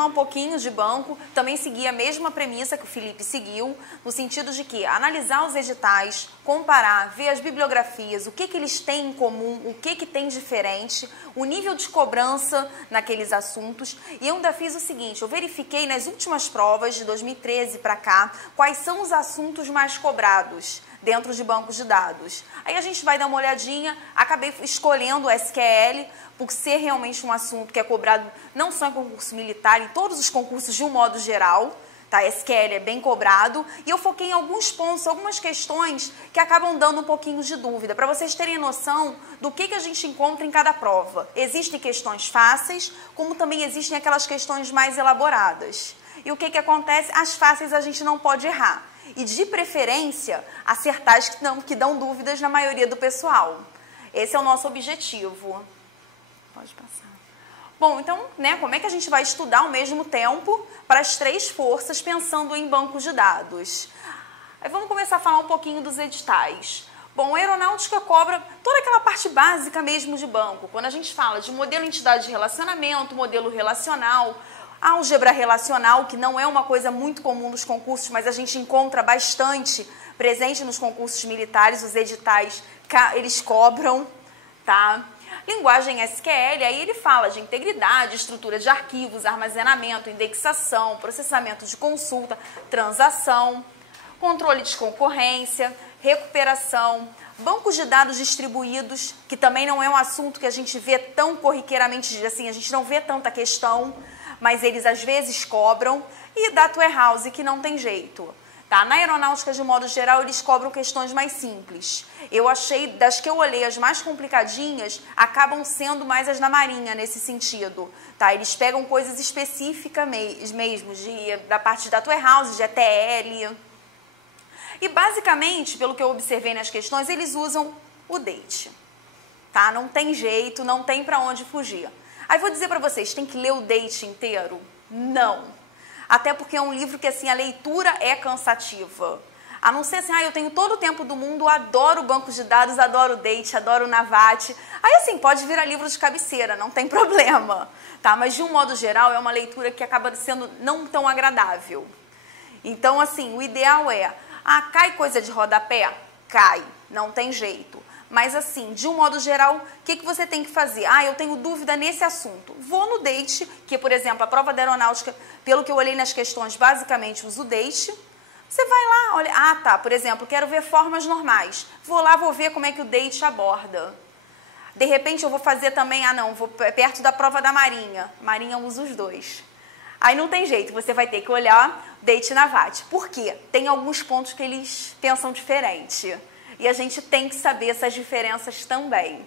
Um pouquinho de banco, também seguir a mesma premissa que o Felipe seguiu, no sentido de que analisar os editais, comparar, ver as bibliografias, o que eles têm em comum, o que tem diferente, o nível de cobrança naqueles assuntos. E eu ainda fiz o seguinte, eu verifiquei nas últimas provas de 2013 para cá, quais são os assuntos mais cobrados dentro de bancos de dados. Aí a gente vai dar uma olhadinha, acabei escolhendo o SQL, por ser realmente um assunto que é cobrado não só em concurso militar, em todos os concursos de um modo geral, tá? SQL é bem cobrado, e eu foquei em alguns pontos, algumas questões que acabam dando um pouquinho de dúvida, para vocês terem noção do que a gente encontra em cada prova. Existem questões fáceis, como também existem aquelas questões mais elaboradas. E o que acontece? As fáceis a gente não pode errar. E, de preferência, acertar as que dão dúvidas na maioria do pessoal. Esse é o nosso objetivo. Pode passar. Bom, então, como é que a gente vai estudar ao mesmo tempo para as três forças, pensando em bancos de dados? Aí vamos começar a falar um pouquinho dos editais. Bom, a aeronáutica cobra toda aquela parte básica mesmo de banco. Quando a gente fala de modelo entidade de relacionamento, modelo relacional, álgebra relacional, que não é uma coisa muito comum nos concursos, mas a gente encontra bastante presente nos concursos militares, os editais, eles cobram, tá? Linguagem SQL, aí ele fala de integridade, estrutura de arquivos, armazenamento, indexação, processamento de consulta, transação, controle de concorrência, recuperação, bancos de dados distribuídos, que também não é um assunto que a gente vê tão corriqueiramente, assim, a gente não vê tanta questão, mas eles às vezes cobram, e data warehouse, que não tem jeito. Tá? Na aeronáutica, de modo geral, eles cobram questões mais simples. Eu achei, das que eu olhei, as mais complicadinhas, acabam sendo mais as da Marinha, nesse sentido. Tá? Eles pegam coisas específicas mesmo, da parte de data warehouse, de ETL. E, basicamente, pelo que eu observei nas questões, eles usam o date. Tá? Não tem jeito, não tem para onde fugir. Aí vou dizer para vocês, tem que ler o date inteiro? Não. Até porque é um livro que, assim, a leitura é cansativa. A não ser assim, eu tenho todo o tempo do mundo, adoro bancos de dados, adoro o Date, adoro o Navat. Aí, assim, pode virar livro de cabeceira, não tem problema. Tá? Mas, de um modo geral, é uma leitura que acaba sendo não tão agradável. Então, assim, o ideal é, cai coisa de rodapé? Cai, não tem jeito. Mas, assim, de um modo geral, o que você tem que fazer? Eu tenho dúvida nesse assunto. Vou no Date, que, por exemplo, a prova da aeronáutica, pelo que eu olhei nas questões, basicamente usa o Date. Você vai lá, olha, tá, por exemplo, quero ver formas normais. Vou lá, vou ver como é que o Date aborda. De repente, eu vou fazer também, vou perto da prova da Marinha. Marinha usa os dois. Aí não tem jeito, você vai ter que olhar Date e Navat. Por quê? Tem alguns pontos que eles pensam diferente. E a gente tem que saber essas diferenças também.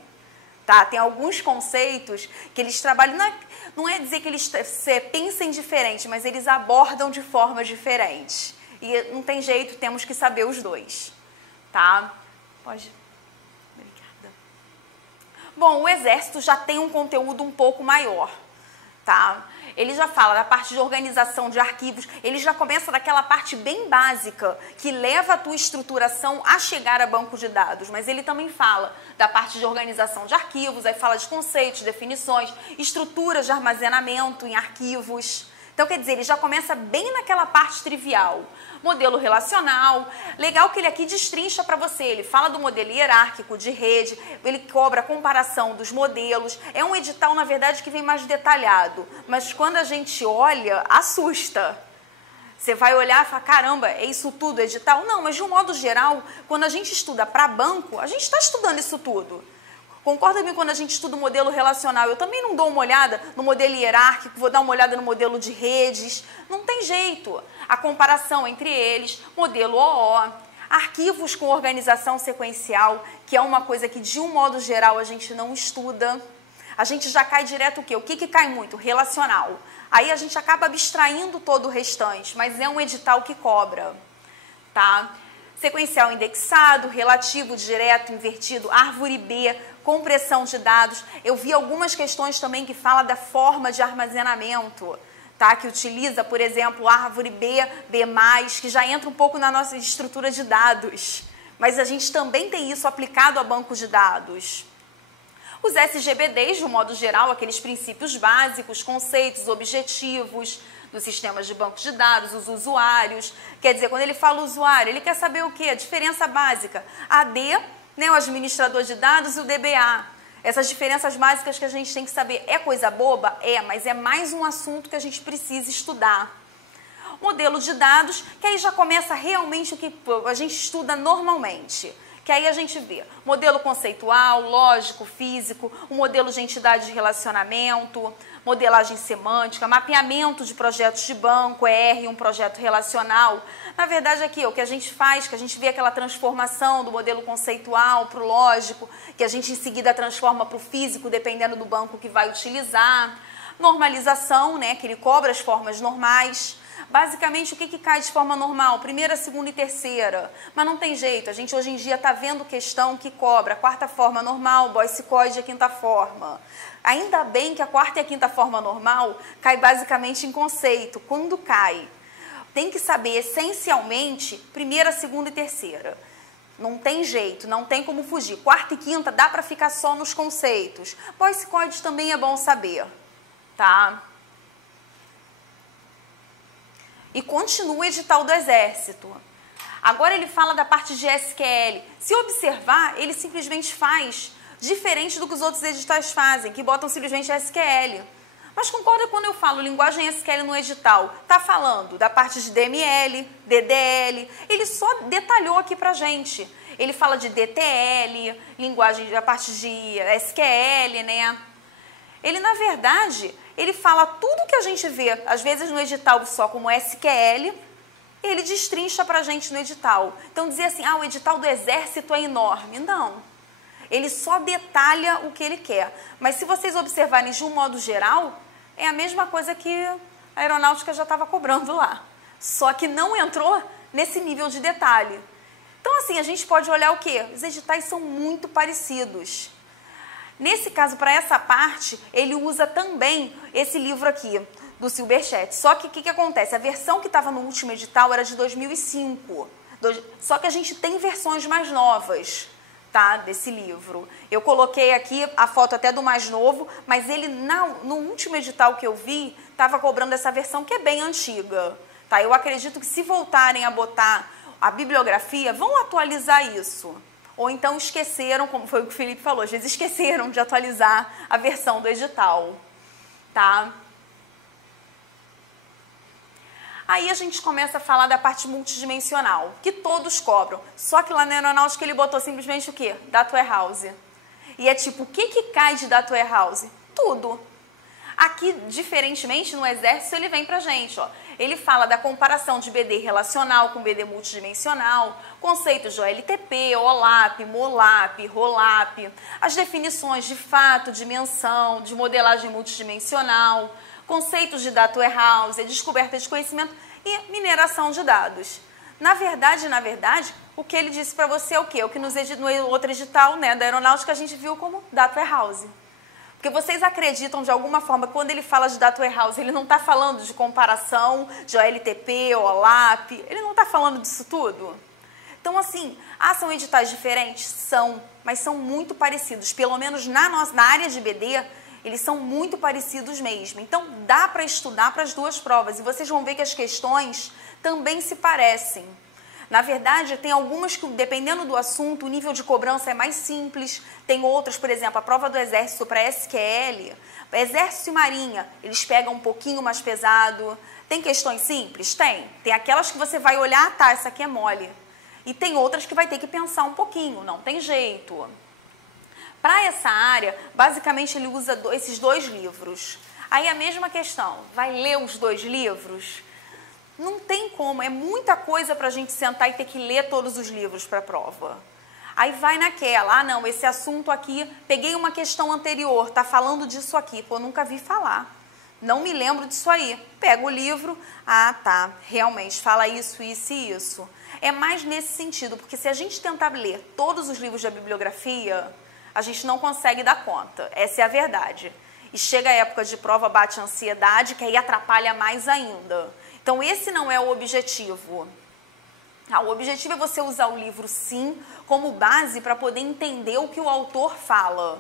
Tá? Tem alguns conceitos que eles trabalham, não é dizer que eles pensem diferente, mas eles abordam de formas diferentes. E não tem jeito, temos que saber os dois. Tá? Pode. Obrigada. Bom, o Exército já tem um conteúdo um pouco maior. Tá? Ele já fala da parte de organização de arquivos, ele já começa daquela parte bem básica, que leva a tua estruturação a chegar a banco de dados, mas ele também fala da parte de organização de arquivos, aí fala de conceitos, definições, estruturas de armazenamento em arquivos. Então, quer dizer, ele já começa bem naquela parte trivial. Modelo relacional, legal que ele aqui destrincha para você, ele fala do modelo hierárquico de rede, ele cobra a comparação dos modelos, é um edital, na verdade, que vem mais detalhado, mas quando a gente olha, assusta. Você vai olhar e falar, caramba, é isso tudo, edital? Não, mas de um modo geral, quando a gente estuda para banco, a gente está estudando isso tudo. Concorda comigo quando a gente estuda o modelo relacional? Eu também não dou uma olhada no modelo hierárquico, vou dar uma olhada no modelo de redes. Não tem jeito. A comparação entre eles, modelo OO, arquivos com organização sequencial, que é uma coisa que, de um modo geral, a gente não estuda. A gente já cai direto o quê? O que cai muito? Relacional. Aí a gente acaba abstraindo todo o restante, mas é um edital que cobra. Tá? Sequencial indexado, relativo, direto, invertido, árvore B, compressão de dados. Eu vi algumas questões também que falam da forma de armazenamento, tá? Que utiliza, por exemplo, árvore B, B+, que já entra um pouco na nossa estrutura de dados. Mas a gente também tem isso aplicado a bancos de dados. Os SGBDs, de um modo geral, aqueles princípios básicos, conceitos, objetivos dos sistemas de bancos de dados, os usuários. Quer dizer, quando ele fala usuário, ele quer saber o quê? A diferença básica. AD, né, o administrador de dados, e o DBA. Essas diferenças básicas que a gente tem que saber. É coisa boba? É, mas é mais um assunto que a gente precisa estudar. Modelo de dados, que aí já começa realmente o que a gente estuda normalmente. Que aí a gente vê modelo conceitual, lógico, físico, o modelo de entidade de relacionamento, modelagem semântica, mapeamento de projetos de banco, ER, um projeto relacional. Na verdade, aqui, o que a gente faz, que a gente vê aquela transformação do modelo conceitual para o lógico, que a gente em seguida transforma para o físico, dependendo do banco que vai utilizar. Normalização, né, que ele cobra as formas normais. Basicamente, o que cai de forma normal? Primeira, segunda e terceira. Mas não tem jeito, a gente hoje em dia está vendo questão que cobra a quarta forma normal, boice-coide a quinta forma. Ainda bem que a quarta e a quinta forma normal cai basicamente em conceito. Quando cai, tem que saber essencialmente primeira, segunda e terceira. Não tem jeito, não tem como fugir. Quarta e quinta dá para ficar só nos conceitos. Boice-coide também é bom saber, tá? E continua o edital do Exército. Agora ele fala da parte de SQL. Se observar, ele simplesmente faz diferente do que os outros editais fazem, que botam simplesmente SQL. Mas concorda quando eu falo linguagem SQL no edital? Está falando da parte de DML, DDL. Ele só detalhou aqui pra gente. Ele fala de DTL, linguagem da parte de SQL, né? Ele, na verdade, ele fala tudo que a gente vê, às vezes no edital só como SQL, ele destrincha pra gente no edital. Então, dizer assim, o edital do Exército é enorme. Não. Ele só detalha o que ele quer. Mas se vocês observarem de um modo geral, é a mesma coisa que a aeronáutica já estava cobrando lá. Só que não entrou nesse nível de detalhe. Então, assim, a gente pode olhar o quê? Os editais são muito parecidos. Nesse caso, para essa parte, ele usa também esse livro aqui, do Silberstedt. Só que o que acontece? A versão que estava no último edital era de 2005. Só que a gente tem versões mais novas, tá, desse livro. Eu coloquei aqui a foto até do mais novo, mas ele, no último edital que eu vi, estava cobrando essa versão que é bem antiga. Tá? Eu acredito que se voltarem a botar a bibliografia, vão atualizar isso. Ou então esqueceram, como foi o que o Felipe falou, às vezes esqueceram de atualizar a versão do edital, tá? Aí a gente começa a falar da parte multidimensional, que todos cobram. Só que lá na aeronáutica ele botou simplesmente o quê? Data warehouse. E é tipo, o que cai de data warehouse? Tudo. Aqui, diferentemente, no Exército, ele vem pra gente, ó. Ele fala da comparação de BD relacional com BD multidimensional, conceitos de OLTP, OLAP, MOLAP, ROLAP, as definições de fato, dimensão, de modelagem multidimensional, conceitos de data warehouse, descoberta de conhecimento e mineração de dados. Na verdade, o que ele disse para você é o quê? O que no outro edital, né, da aeronáutica a gente viu como data warehouse. Porque vocês acreditam, de alguma forma, que quando ele fala de data warehouse, ele não está falando de comparação de OLTP, OLAP, ele não está falando disso tudo? Então, assim, são editais diferentes? São, mas são muito parecidos. Pelo menos na área de BD, eles são muito parecidos mesmo. Então, dá para estudar para as duas provas. E vocês vão ver que as questões também se parecem. Na verdade, tem algumas que, dependendo do assunto, o nível de cobrança é mais simples. Tem outras, por exemplo, a prova do Exército para SQL, Exército e Marinha, eles pegam um pouquinho mais pesado. Tem questões simples? Tem. Tem aquelas que você vai olhar, tá, essa aqui é mole. E tem outras que vai ter que pensar um pouquinho, não tem jeito. Para essa área, basicamente ele usa esses dois livros. Aí a mesma questão, vai ler os dois livros? Não tem como, é muita coisa para a gente sentar e ter que ler todos os livros para a prova. Aí vai naquela, não, esse assunto aqui, peguei uma questão anterior, tá falando disso aqui, pô, nunca vi falar. Não me lembro disso aí. Pega o livro, tá, realmente, fala isso, isso e isso. É mais nesse sentido, porque se a gente tentar ler todos os livros da bibliografia, a gente não consegue dar conta, essa é a verdade. E chega a época de prova, bate a ansiedade, que aí atrapalha mais ainda. Então, esse não é o objetivo. O objetivo é você usar o livro, sim, como base para poder entender o que o autor fala.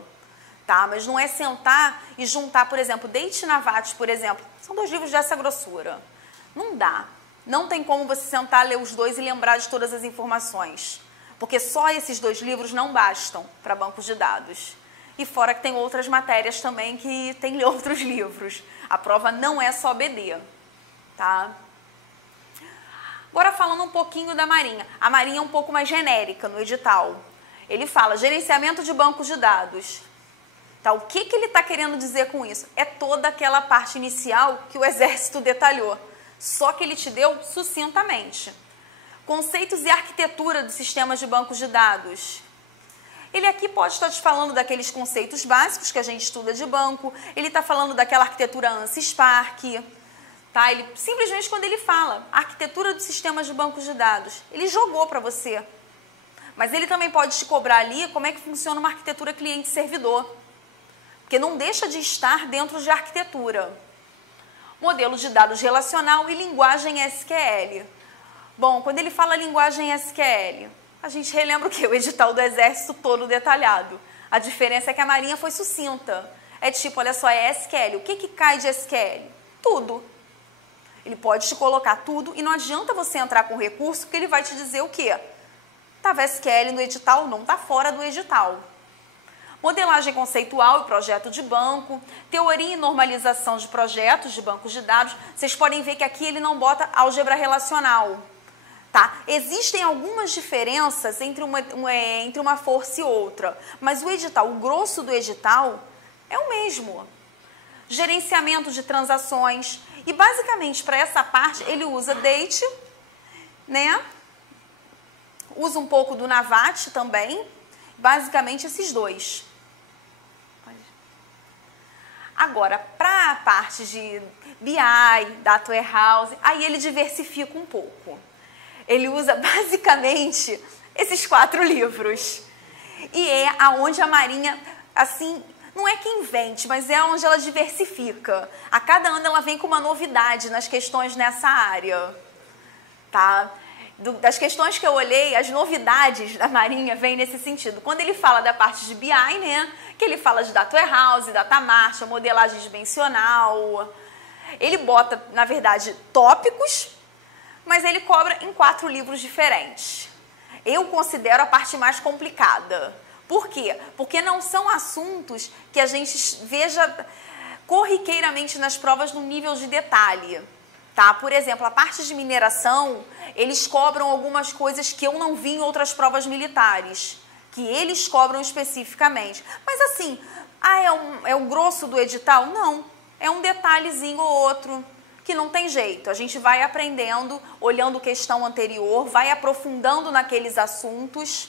tá? Mas não é sentar e juntar, por exemplo, Deite e Navate, por exemplo, são 2 livros dessa grossura. Não dá. Não tem como você sentar, ler os 2 e lembrar de todas as informações. Porque só esses 2 livros não bastam para bancos de dados. E fora que tem outras matérias também que tem outros livros. A prova não é só BD, tá? Agora falando um pouquinho da Marinha. A Marinha é um pouco mais genérica no edital. Ele fala gerenciamento de bancos de dados. Tá, o que ele está querendo dizer com isso? É toda aquela parte inicial que o Exército detalhou. Só que ele te deu sucintamente. Conceitos e arquitetura dos sistemas de bancos de dados. Ele aqui pode estar te falando daqueles conceitos básicos que a gente estuda de banco. Ele está falando daquela arquitetura ANSI-Spark. Tá? Ele, simplesmente quando ele fala arquitetura dos sistemas de bancos de dados, ele jogou para você. Mas ele também pode te cobrar ali como é que funciona uma arquitetura cliente-servidor. Porque não deixa de estar dentro de arquitetura. Modelo de dados relacional e linguagem SQL. Bom, quando ele fala linguagem SQL, a gente relembra o quê? O edital do Exército todo detalhado. A diferença é que a Marinha foi sucinta. É tipo, olha só, é SQL. O que cai de SQL? Tudo. Ele pode te colocar tudo e não adianta você entrar com recurso, porque ele vai te dizer o quê? Estava SQL no edital? Não, está fora do edital. Modelagem conceitual e projeto de banco, teoria e normalização de projetos de bancos de dados. Vocês podem ver que aqui ele não bota álgebra relacional. Tá? Existem algumas diferenças entre uma força e outra, mas o edital, o grosso do edital é o mesmo. Gerenciamento de transações. E basicamente para essa parte ele usa Date, né? Usa um pouco do Navate também. Basicamente esses 2. Agora, para a parte de BI, Data Warehouse, aí ele diversifica um pouco. Ele usa basicamente esses 4 livros. E é aonde a Marinha, assim, não é que invente, mas é onde ela diversifica. A cada ano ela vem com uma novidade nas questões nessa área. Tá? Das questões que eu olhei, as novidades da Marinha vêm nesse sentido. Quando ele fala da parte de BI, né, que ele fala de Data Warehouse, Data Mart, modelagem dimensional, ele bota, na verdade, tópicos, mas ele cobra em 4 livros diferentes. Eu considero a parte mais complicada. Por quê? Porque não são assuntos que a gente veja corriqueiramente nas provas no nível de detalhe. Tá? Por exemplo, a parte de mineração, eles cobram algumas coisas que eu não vi em outras provas militares, que eles cobram especificamente. Mas assim, é o grosso do edital? Não, é um detalhezinho ou outro, que não tem jeito. A gente vai aprendendo, olhando questão anterior, vai aprofundando naqueles assuntos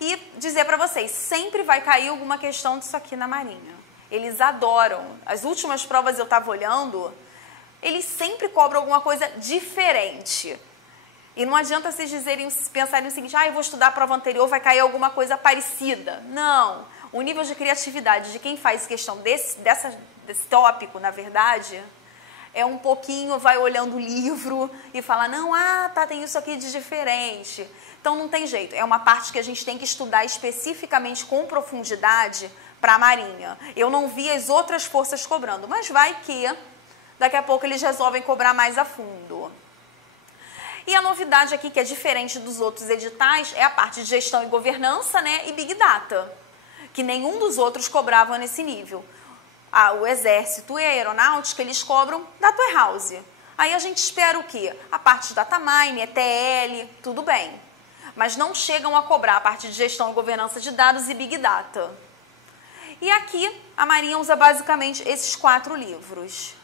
e dizer para vocês, sempre vai cair alguma questão disso aqui na Marinha. Eles adoram. As últimas provas eu estava olhando, eles sempre cobram alguma coisa diferente. E não adianta vocês pensarem o seguinte, eu vou estudar a prova anterior, vai cair alguma coisa parecida. Não. O nível de criatividade de quem faz questão desse tópico, na verdade, é um pouquinho, vai olhando o livro e fala, não, tem isso aqui de diferente. Então não tem jeito. É uma parte que a gente tem que estudar especificamente com profundidade para a Marinha. Eu não vi as outras forças cobrando, mas vai que daqui a pouco eles resolvem cobrar mais a fundo. E a novidade aqui, que é diferente dos outros editais, é a parte de gestão e governança, né, e Big Data, que nenhum dos outros cobravam nesse nível. O Exército e a Aeronáutica, eles cobram Data Warehouse. Aí a gente espera o quê? A parte de Data Mine, ETL, tudo bem. Mas não chegam a cobrar a parte de gestão e governança de dados e Big Data. E aqui a Marinha usa basicamente esses 4 livros.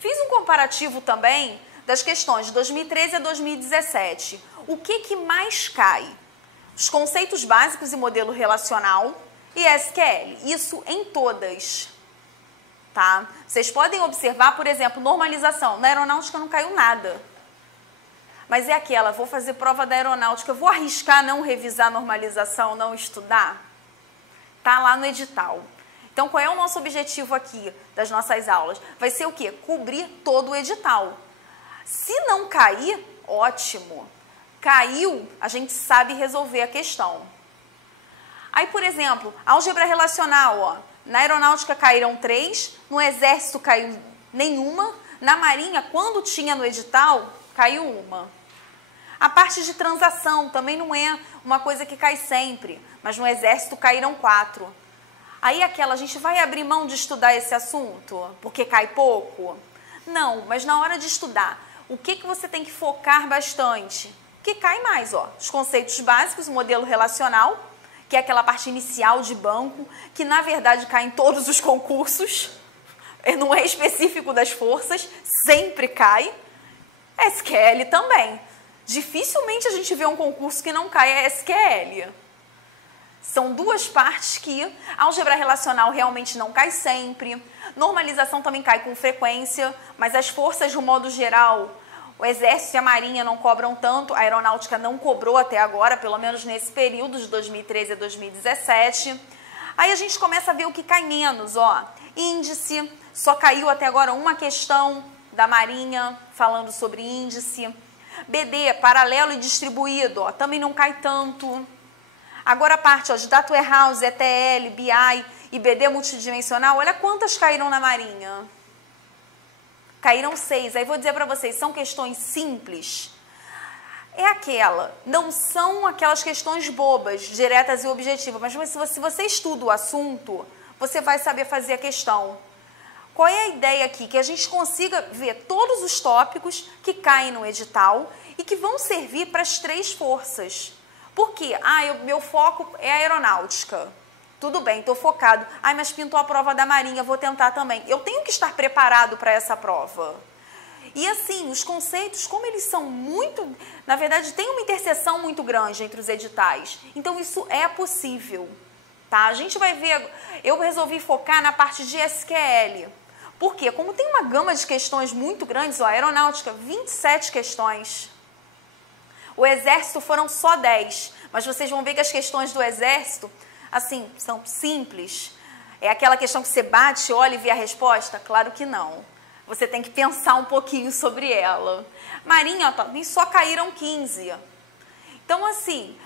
Fiz um comparativo também das questões de 2013 a 2017. O que mais cai? Os conceitos básicos e modelo relacional e SQL. Isso em todas. Tá? Vocês podem observar, por exemplo, normalização. Na aeronáutica não caiu nada. Mas é aquela, vou fazer prova da aeronáutica, vou arriscar não revisar a normalização, não estudar? Tá lá no edital. Então, qual é o nosso objetivo aqui das nossas aulas? Vai ser o quê? Cobrir todo o edital. Se não cair, ótimo. Caiu, a gente sabe resolver a questão. Aí, por exemplo, álgebra relacional, ó. Na aeronáutica caíram 3, no exército caiu nenhuma, na marinha, quando tinha no edital, caiu uma. A parte de transação também não é uma coisa que cai sempre, mas no exército caíram 4. Aí a gente vai abrir mão de estudar esse assunto, porque cai pouco? Não, mas na hora de estudar, o que você tem que focar bastante? Que cai mais, ó, os conceitos básicos, o modelo relacional, que é aquela parte inicial de banco, que na verdade cai em todos os concursos, não é específico das forças, sempre cai. SQL também. Dificilmente a gente vê um concurso que não cai a SQL. São duas partes que álgebra relacional realmente não cai sempre, normalização também cai com frequência, mas as forças, de um modo geral, o exército e a marinha não cobram tanto, a aeronáutica não cobrou até agora, pelo menos nesse período de 2013 a 2017. Aí a gente começa a ver o que cai menos, ó. Índice, só caiu até agora uma questão da marinha falando sobre índice. BD, paralelo e distribuído, ó, também não cai tanto. Agora a parte, ó, de Data Warehouse, ETL, BI e BD multidimensional, olha quantas caíram na marinha. Caíram 6. Aí vou dizer para vocês, são questões simples. Não são aquelas questões bobas, diretas e objetivas, mas se você estuda o assunto, você vai saber fazer a questão. Qual é a ideia aqui? Que a gente consiga ver todos os tópicos que caem no edital e que vão servir para as 3 forças. Por quê? Meu foco é a aeronáutica. Tudo bem, estou focado. Mas pintou a prova da marinha, vou tentar também. Eu tenho que estar preparado para essa prova. E assim, os conceitos, como eles são muito... Na verdade, tem uma interseção muito grande entre os editais. Então, isso é possível. Tá? A gente vai ver... Eu resolvi focar na parte de SQL. Por quê? Como tem uma gama de questões muito grandes, ó, aeronáutica, 27 questões. O exército foram só 10. Mas vocês vão ver que as questões do exército... assim, são simples. É aquela questão que você bate, olha e vê a resposta? Claro que não. Você tem que pensar um pouquinho sobre ela. Marinha, ó, só caíram 15. Então, assim,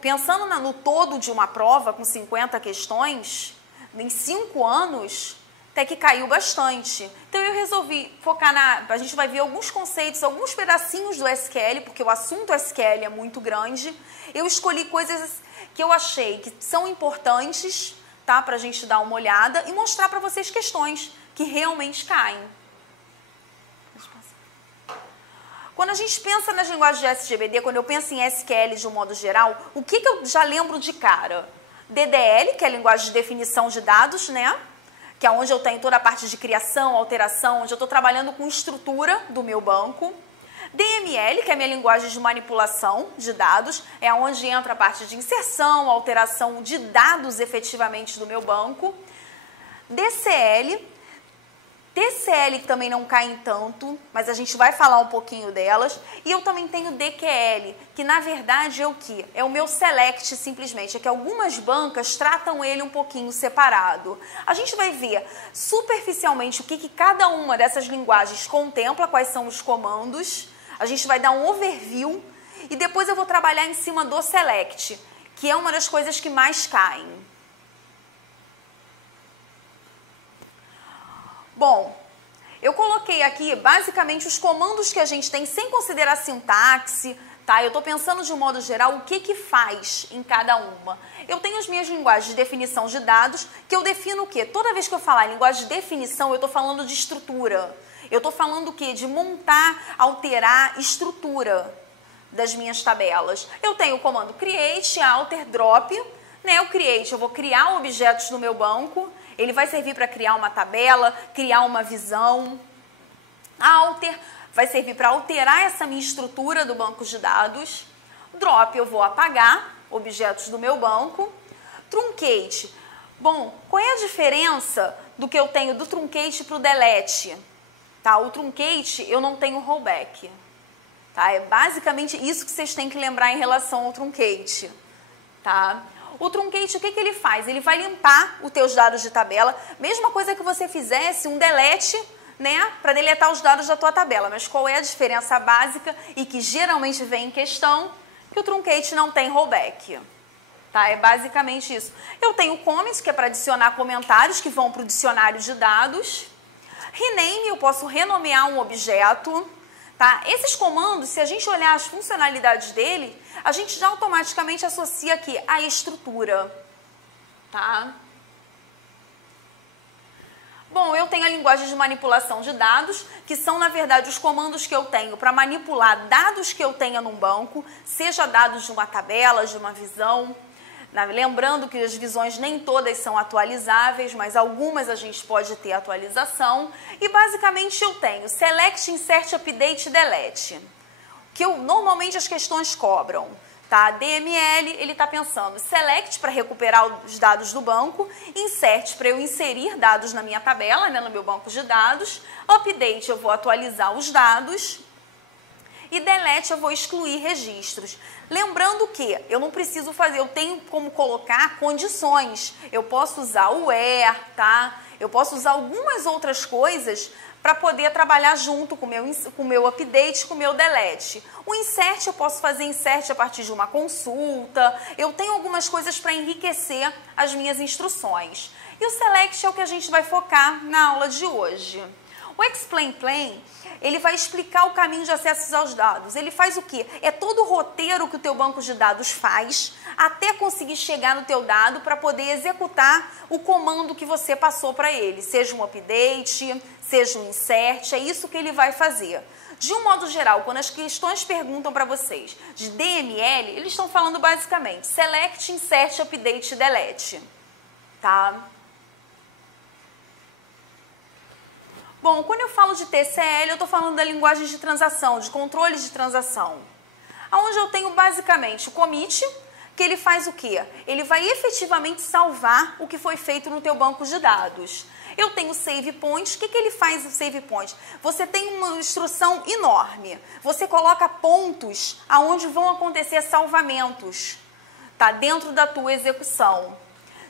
pensando no todo de uma prova com 50 questões, em 5 anos, até que caiu bastante. Então, eu resolvi focar a gente vai ver alguns conceitos, alguns pedacinhos do SQL, porque o assunto SQL é muito grande. Eu escolhi coisas que eu achei que são importantes, tá, para a gente dar uma olhada e mostrar para vocês questões que realmente caem. Quando a gente pensa nas linguagens de SGBD, quando eu penso em SQL de um modo geral, o que eu já lembro de cara? DDL, que é a linguagem de definição de dados, né? Que é onde eu tenho toda a parte de criação, alteração, onde eu estou trabalhando com estrutura do meu banco. DML, que é a minha linguagem de manipulação de dados, é onde entra a parte de inserção, alteração de dados efetivamente do meu banco. DCL, TCL também não caem tanto, mas a gente vai falar um pouquinho delas. E eu também tenho DQL, que na verdade é o quê? É o meu select simplesmente, é que algumas bancas tratam ele um pouquinho separado. A gente vai ver superficialmente o que cada uma dessas linguagens contempla, quais são os comandos. A gente vai dar um overview e depois eu vou trabalhar em cima do select, que é uma das coisas que mais caem. Bom, eu coloquei aqui basicamente os comandos que a gente tem sem considerar sintaxe, tá? Eu estou pensando de um modo geral o que faz em cada uma. Eu tenho as minhas linguagens de definição de dados, que eu defino o quê? Toda vez que eu falar em linguagem de definição, eu estou falando de estrutura. Eu estou falando o quê? De montar, alterar estrutura das minhas tabelas. Eu tenho o comando create, alter, drop, né? O create, eu vou criar objetos no meu banco. Ele vai servir para criar uma tabela, criar uma visão. Alter vai servir para alterar essa minha estrutura do banco de dados. Drop, eu vou apagar objetos do meu banco. Truncate. Bom, qual é a diferença do que eu tenho do truncate para o delete? Tá? O truncate, eu não tenho rollback. Tá? É basicamente isso que vocês têm que lembrar em relação ao truncate. Tá? O truncate, o que ele faz? Ele vai limpar os teus dados de tabela, mesma coisa que você fizesse um delete, né, para deletar os dados da tua tabela. Mas qual é a diferença básica e que geralmente vem em questão? Que o truncate não tem rollback. Tá? É basicamente isso. Eu tenho comment, que é para adicionar comentários que vão para o dicionário de dados. Rename, eu posso renomear um objeto. Tá? Esses comandos, se a gente olhar as funcionalidades dele, a gente já automaticamente associa aqui a estrutura. Tá? Bom, eu tenho a linguagem de manipulação de dados, que são, na verdade, os comandos que eu tenho para manipular dados que eu tenha num banco, seja dados de uma tabela, de uma visão. Lembrando que as visões nem todas são atualizáveis, mas algumas a gente pode ter atualização. E basicamente eu tenho select, insert, update, delete, que normalmente as questões cobram. Tá? DML, ele está pensando select para recuperar os dados do banco, insert para eu inserir dados na minha tabela, né, no meu banco de dados, update eu vou atualizar os dados e delete eu vou excluir registros. Lembrando que eu não preciso fazer, eu tenho como colocar condições. Eu posso usar o where, tá? Eu posso usar algumas outras coisas para poder trabalhar junto com o meu update, com o meu delete. O insert, eu posso fazer insert a partir de uma consulta. Eu tenho algumas coisas para enriquecer as minhas instruções. E o select é o que a gente vai focar na aula de hoje. O explain plain, ele vai explicar o caminho de acesso aos dados. Ele faz o quê? É todo o roteiro que o teu banco de dados faz até conseguir chegar no teu dado para poder executar o comando que você passou para ele. Seja um update, seja um insert, é isso que ele vai fazer. De um modo geral, quando as questões perguntam para vocês de DML, eles estão falando basicamente select, insert, update, delete. Tá? Bom, quando eu falo de TCL, eu estou falando da linguagem de transação, de controle de transação. Onde eu tenho basicamente o commit, que ele faz o quê? Ele vai efetivamente salvar o que foi feito no teu banco de dados. Eu tenho o save point. O que ele faz o save point? Você tem uma instrução enorme. Você coloca pontos aonde vão acontecer salvamentos, tá? Dentro da tua execução.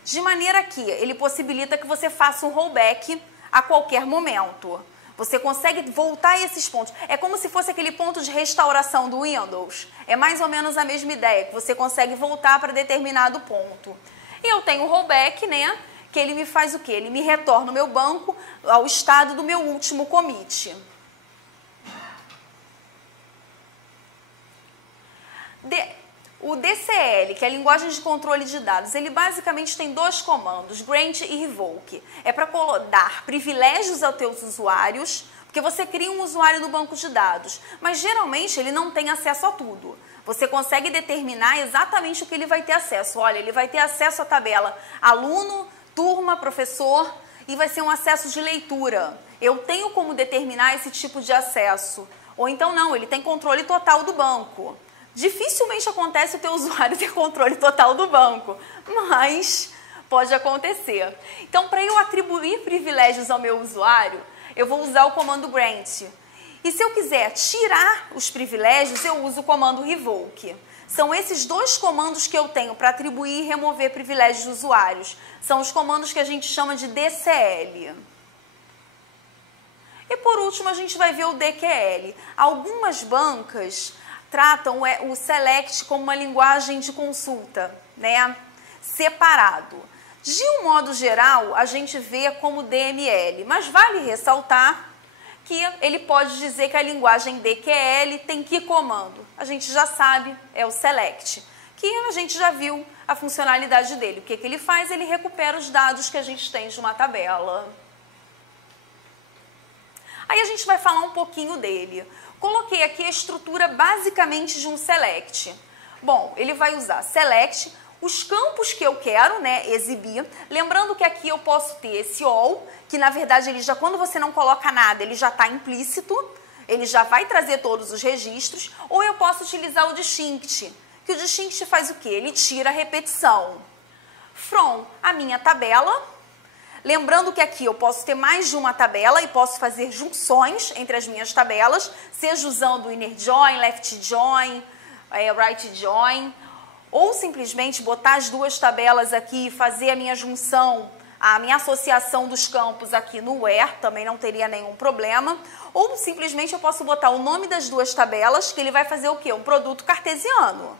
De maneira que ele possibilita que você faça um rollback a qualquer momento. Você consegue voltar a esses pontos. É como se fosse aquele ponto de restauração do Windows. É mais ou menos a mesma ideia, que você consegue voltar para determinado ponto. E eu tenho o rollback, né? Que ele me faz o quê? Ele me retorna o meu banco ao estado do meu último commit. O DCL, que é a linguagem de controle de dados, ele basicamente tem dois comandos, grant e revoke. É para dar privilégios aos teus usuários, porque você cria um usuário no banco de dados, mas geralmente ele não tem acesso a tudo. Você consegue determinar exatamente o que ele vai ter acesso. Olha, ele vai ter acesso à tabela aluno, turma, professor, e vai ser um acesso de leitura. Eu tenho como determinar esse tipo de acesso. Ou então não, ele tem controle total do banco. Dificilmente acontece o teu usuário ter controle total do banco, mas pode acontecer. Então, para eu atribuir privilégios ao meu usuário, eu vou usar o comando grant. E se eu quiser tirar os privilégios, eu uso o comando revoke. São esses dois comandos que eu tenho para atribuir e remover privilégios de usuários. São os comandos que a gente chama de DCL. E por último, a gente vai ver o DQL. Algumas bancas tratam o select como uma linguagem de consulta, né? Separado. De um modo geral, a gente vê como DML, mas vale ressaltar que ele pode dizer que a linguagem DQL tem que comando? A gente já sabe, é o select, que a gente já viu a funcionalidade dele. O que ele faz? Ele recupera os dados que a gente tem de uma tabela. Aí a gente vai falar um pouquinho dele. Coloquei aqui a estrutura basicamente de um select. Bom, ele vai usar select, os campos que eu quero, né, exibir. Lembrando que aqui eu posso ter esse all, que na verdade ele já, quando você não coloca nada, ele já está implícito, ele já vai trazer todos os registros. Ou eu posso utilizar o distinct, que o distinct faz o quê? Ele tira a repetição. From a minha tabela. Lembrando que aqui eu posso ter mais de uma tabela e posso fazer junções entre as minhas tabelas, seja usando o inner join, left join, right join, ou simplesmente botar as duas tabelas aqui e fazer a minha junção, a minha associação dos campos aqui no where, também não teria nenhum problema. Ou simplesmente eu posso botar o nome das duas tabelas, que ele vai fazer o quê? Um produto cartesiano.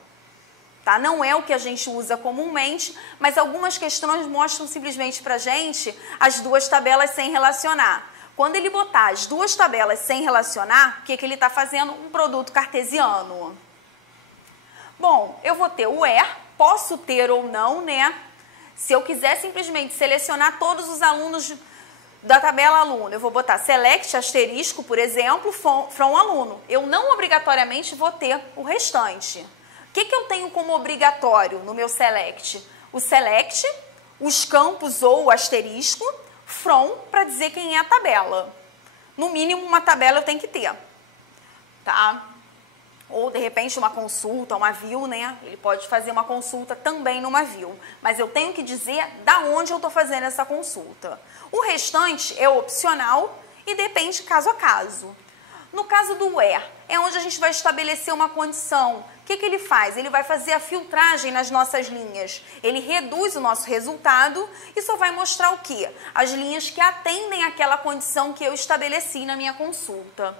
tá? Não é o que a gente usa comumente, mas algumas questões mostram simplesmente pra gente as duas tabelas sem relacionar. Quando ele botar as duas tabelas sem relacionar, o que ele está fazendo? Um produto cartesiano. Bom, eu vou ter o where, posso ter ou não, né? Se eu quiser simplesmente selecionar todos os alunos da tabela aluno, eu vou botar select asterisco, por exemplo, from aluno. Eu não obrigatoriamente vou ter o restante. O que eu tenho como obrigatório no meu select? O select, os campos ou o asterisco, from, para dizer quem é a tabela. No mínimo, uma tabela eu tenho que ter, tá? Ou, de repente, uma consulta, uma view, né? Ele pode fazer uma consulta também numa view. Mas eu tenho que dizer da onde eu estou fazendo essa consulta. O restante é opcional e depende caso a caso. No caso do where, é onde a gente vai estabelecer uma condição. O que ele faz? Ele vai fazer a filtragem nas nossas linhas. Ele reduz o nosso resultado e só vai mostrar o quê? As linhas que atendem àquela condição que eu estabeleci na minha consulta.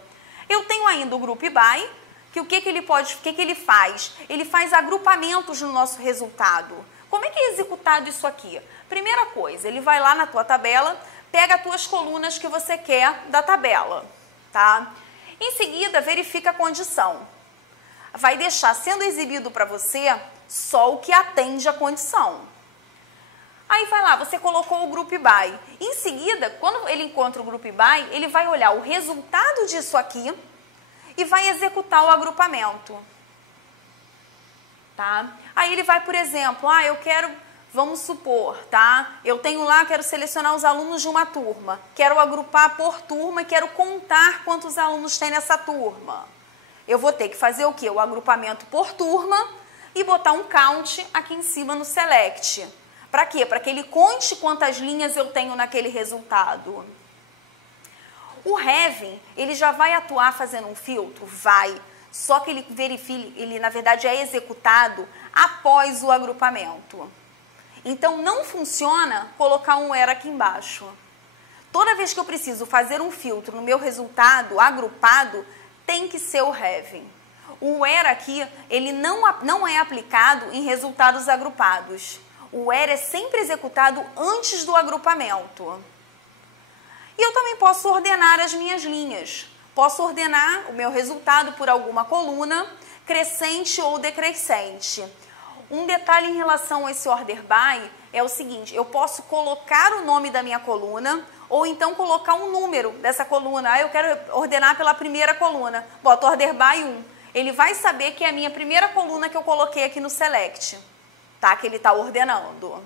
Eu tenho ainda o group by, que o que ele faz? Ele faz agrupamentos no nosso resultado. Como é que é executado isso aqui? Primeira coisa, ele vai lá na tua tabela, pega as tuas colunas que você quer da tabela, tá? Em seguida, verifica a condição. Vai deixar sendo exibido para você só o que atende à condição. Aí vai lá, você colocou o group by. Em seguida, quando ele encontra o group by, ele vai olhar o resultado disso aqui e vai executar o agrupamento. Tá? Aí ele vai, por exemplo, eu quero, vamos supor, tá? Eu tenho lá, quero selecionar os alunos de uma turma. Quero agrupar por turma e quero contar quantos alunos tem nessa turma. Eu vou ter que fazer o quê? O agrupamento por turma e botar um count aqui em cima no select. Para quê? Para que ele conte quantas linhas eu tenho naquele resultado. O having, ele já vai atuar fazendo um filtro? Vai. Só que ele verifica, ele na verdade é executado após o agrupamento. Então não funciona colocar um where aqui embaixo. Toda vez que eu preciso fazer um filtro no meu resultado agrupado, tem que ser o having. O where aqui, ele não é aplicado em resultados agrupados. O where é sempre executado antes do agrupamento. E eu também posso ordenar as minhas linhas. Posso ordenar o meu resultado por alguma coluna, crescente ou decrescente. Um detalhe em relação a esse order by é o seguinte, eu posso colocar o nome da minha coluna ou então colocar um número dessa coluna. Eu quero ordenar pela primeira coluna. Boto order by 1. Ele vai saber que é a minha primeira coluna que eu coloquei aqui no select, tá? Que ele está ordenando.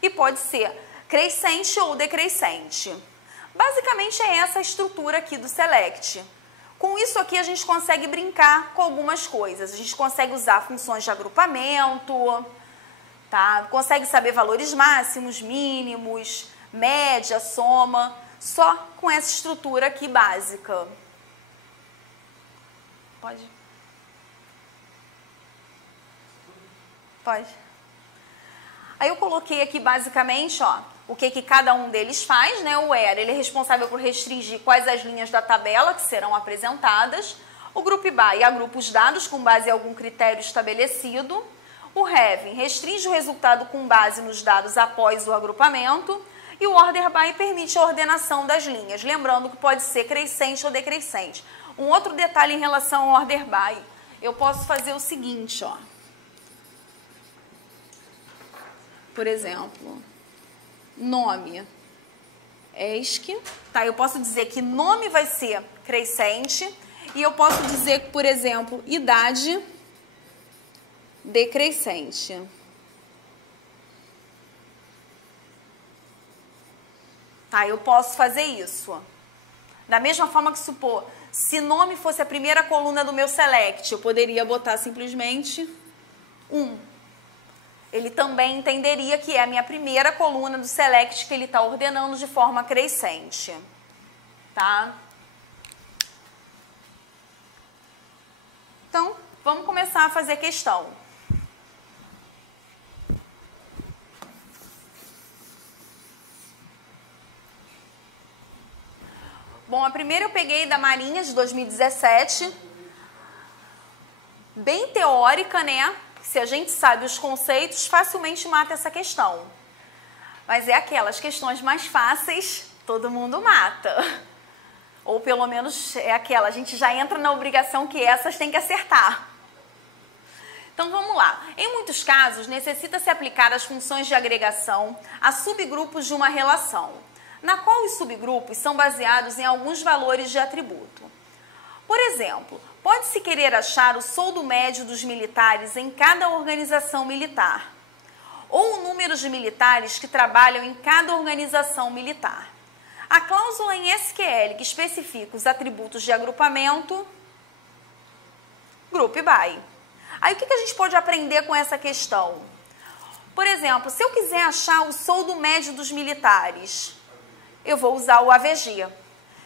E pode ser crescente ou decrescente. Basicamente é essa a estrutura aqui do select. Com isso aqui a gente consegue brincar com algumas coisas. A gente consegue usar funções de agrupamento, tá? Consegue saber valores máximos, mínimos, média, soma, só com essa estrutura aqui básica. Pode? Pode. Aí eu coloquei aqui basicamente, ó, o que cada um deles faz, né? O where, ele é responsável por restringir quais as linhas da tabela que serão apresentadas. O group by agrupa os dados com base em algum critério estabelecido. O having restringe o resultado com base nos dados após o agrupamento. E o order by permite a ordenação das linhas, lembrando que pode ser crescente ou decrescente. Um outro detalhe em relação ao order by, eu posso fazer o seguinte, ó. Por exemplo, nome ESC, tá? Eu posso dizer que nome vai ser crescente e eu posso dizer que, por exemplo, idade decrescente. Tá? Eu posso fazer isso. Da mesma forma que supor, se nome fosse a primeira coluna do meu select, eu poderia botar simplesmente 1. Ele também entenderia que é a minha primeira coluna do select que ele está ordenando de forma crescente. Tá? Então, vamos começar a fazer questão. Bom, a primeira eu peguei da Marinha, de 2017. Bem teórica, né? Se a gente sabe os conceitos, facilmente mata essa questão. Mas é aquelas questões mais fáceis, todo mundo mata. Ou pelo menos é aquela, a gente já entra na obrigação que essas tem que acertar. Então vamos lá. Em muitos casos, necessita-se aplicar as funções de agregação a subgrupos de uma relação, na qual os subgrupos são baseados em alguns valores de atributo. Por exemplo, pode-se querer achar o soldo médio dos militares em cada organização militar, ou o número de militares que trabalham em cada organização militar. A cláusula em SQL que especifica os atributos de agrupamento, group by. Aí o que a gente pode aprender com essa questão? Por exemplo, se eu quiser achar o soldo médio dos militares, eu vou usar o AVG.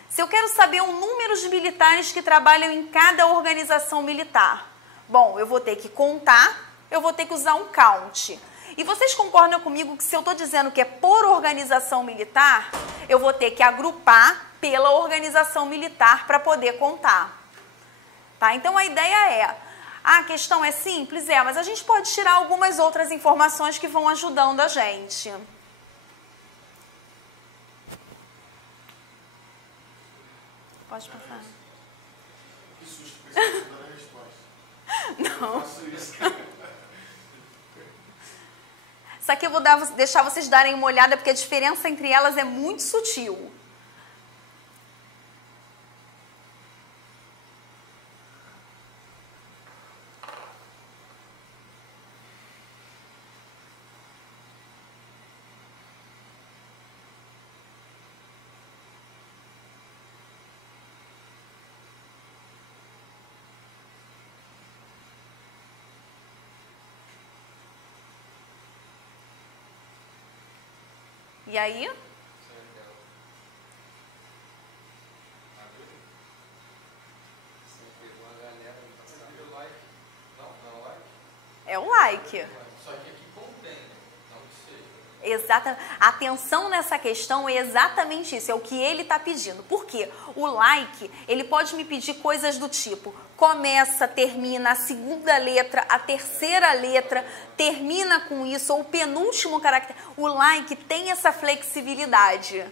Se eu quero saber o número de militares que trabalham em cada organização militar, bom, eu vou ter que contar, eu vou ter que usar um count. E vocês concordam comigo que se eu estou dizendo que é por organização militar, eu vou ter que agrupar pela organização militar para poder contar. Tá? Então a ideia é, a questão é simples, mas a gente pode tirar algumas outras informações que vão ajudando a gente. Pode passar. Que susto, pensei que era a resposta. Não. Eu faço isso. Isso aqui eu vou deixar vocês darem uma olhada, porque a diferença entre elas é muito sutil. E aí? É o like. Só que aqui contém, não seja. Exata. A atenção nessa questão é exatamente isso, é o que ele está pedindo. Por quê? O like, ele pode me pedir coisas do tipo, começa, termina, a segunda letra, a terceira letra, termina com isso, ou o penúltimo caractere. O like tem essa flexibilidade,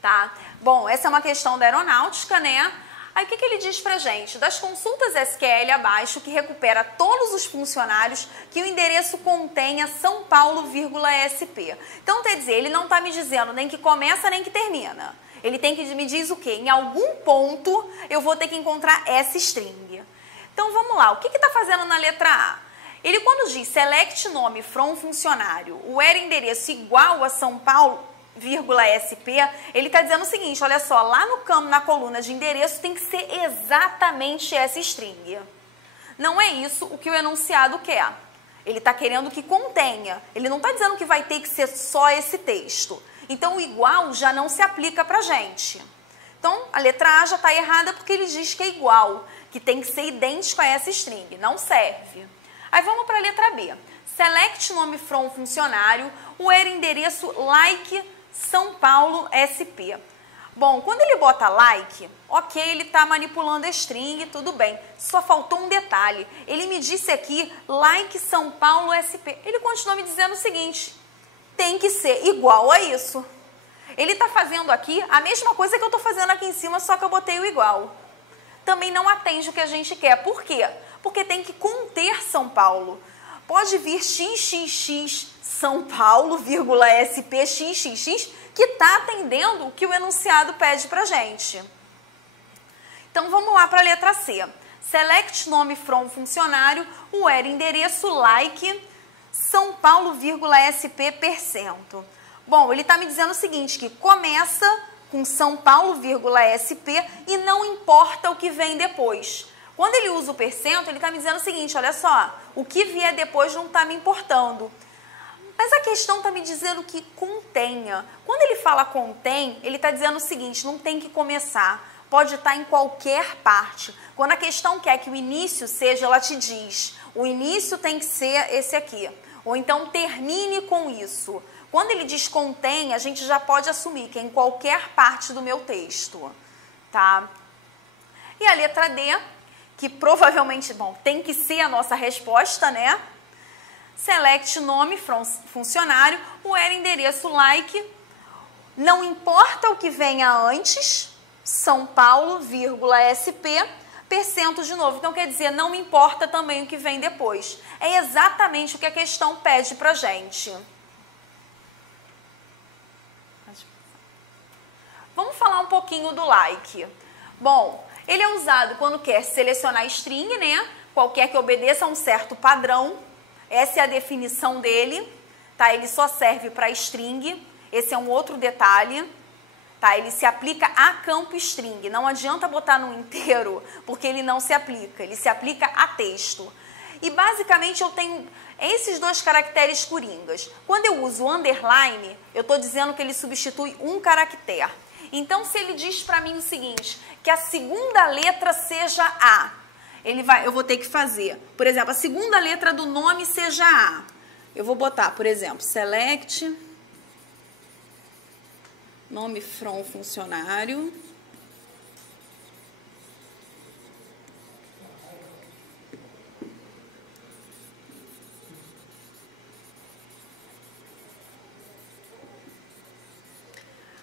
tá? Bom, essa é uma questão da aeronáutica, né? Aí o que ele diz pra gente? Das consultas SQL abaixo, que recupera todos os funcionários, que o endereço contenha São Paulo, SP. Então, quer dizer, ele não está me dizendo nem que começa nem que termina. Ele tem que me diz o quê? Em algum ponto eu vou ter que encontrar essa string. Então, vamos lá. O que está fazendo na letra A? Ele, quando diz select nome from funcionário, o era endereço igual a São Paulo, SP, ele está dizendo o seguinte, olha só, lá no campo, na coluna de endereço, tem que ser exatamente essa string. Não é isso o que o enunciado quer. Ele está querendo que contenha. Ele não está dizendo que vai ter que ser só esse texto. Então, o igual já não se aplica para a gente. Então, a letra A já está errada porque ele diz que é igual, que tem que ser idêntico a essa string. Não serve. Aí, vamos para a letra B. Select nome from funcionário, o era endereço like São Paulo SP. Bom, quando ele bota like, ok, ele está manipulando a string, tudo bem. Só faltou um detalhe. Ele me disse aqui, like São Paulo SP. Ele continuou me dizendo o seguinte, tem que ser igual a isso. Ele está fazendo aqui a mesma coisa que eu estou fazendo aqui em cima, só que eu botei o igual. Também não atende o que a gente quer. Por quê? Porque tem que conter São Paulo. Pode vir XXX São Paulo, SP, XXX, que está atendendo o que o enunciado pede para a gente. Então, vamos lá para a letra C. Select nome from funcionário, o era endereço like São Paulo, SP%. Bom, ele está me dizendo o seguinte, que começa com São Paulo, SP e não importa o que vem depois. Quando ele usa o percento, ele está me dizendo o seguinte, olha só, o que vier depois não está me importando. Mas a questão está me dizendo que contenha. Quando ele fala contém, ele está dizendo o seguinte, não tem que começar, pode estar em qualquer parte. Quando a questão quer que o início seja, ela te diz, o início tem que ser esse aqui. Ou então termine com isso. Quando ele diz contém, a gente já pode assumir que é em qualquer parte do meu texto. Tá? E a letra D, que provavelmente, bom, tem que ser a nossa resposta, né? select nome funcionário, o era endereço like, não importa o que venha antes, São Paulo, vírgula, SP, percento de novo. Então, quer dizer, não me importa também o que vem depois. É exatamente o que a questão pede pra gente. Vamos falar um pouquinho do like. Bom, ele é usado quando quer selecionar string, né? Qualquer que obedeça a um certo padrão. Essa é a definição dele, tá? Ele só serve para string. Esse é um outro detalhe, tá? Ele se aplica a campo string. Não adianta botar no inteiro, porque ele não se aplica. Ele se aplica a texto. E basicamente eu tenho esses dois caracteres coringas. Quando eu uso underline, eu estou dizendo que ele substitui um caractere. Então, se ele diz para mim o seguinte, que a segunda letra seja A, eu vou ter que fazer, por exemplo, a segunda letra do nome seja A. Eu vou botar, por exemplo, select, nome from funcionário,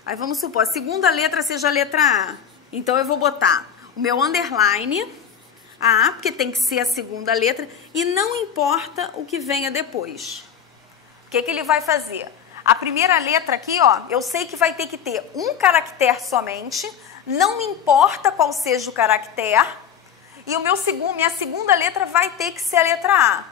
aí vamos supor, a segunda letra seja a letra A. Então, eu vou botar o meu underline, A, porque tem que ser a segunda letra, e não importa o que venha depois. O que ele vai fazer? A primeira letra aqui, ó, eu sei que vai ter que ter um caractere somente, não me importa qual seja o caractere, e minha segunda letra vai ter que ser a letra A.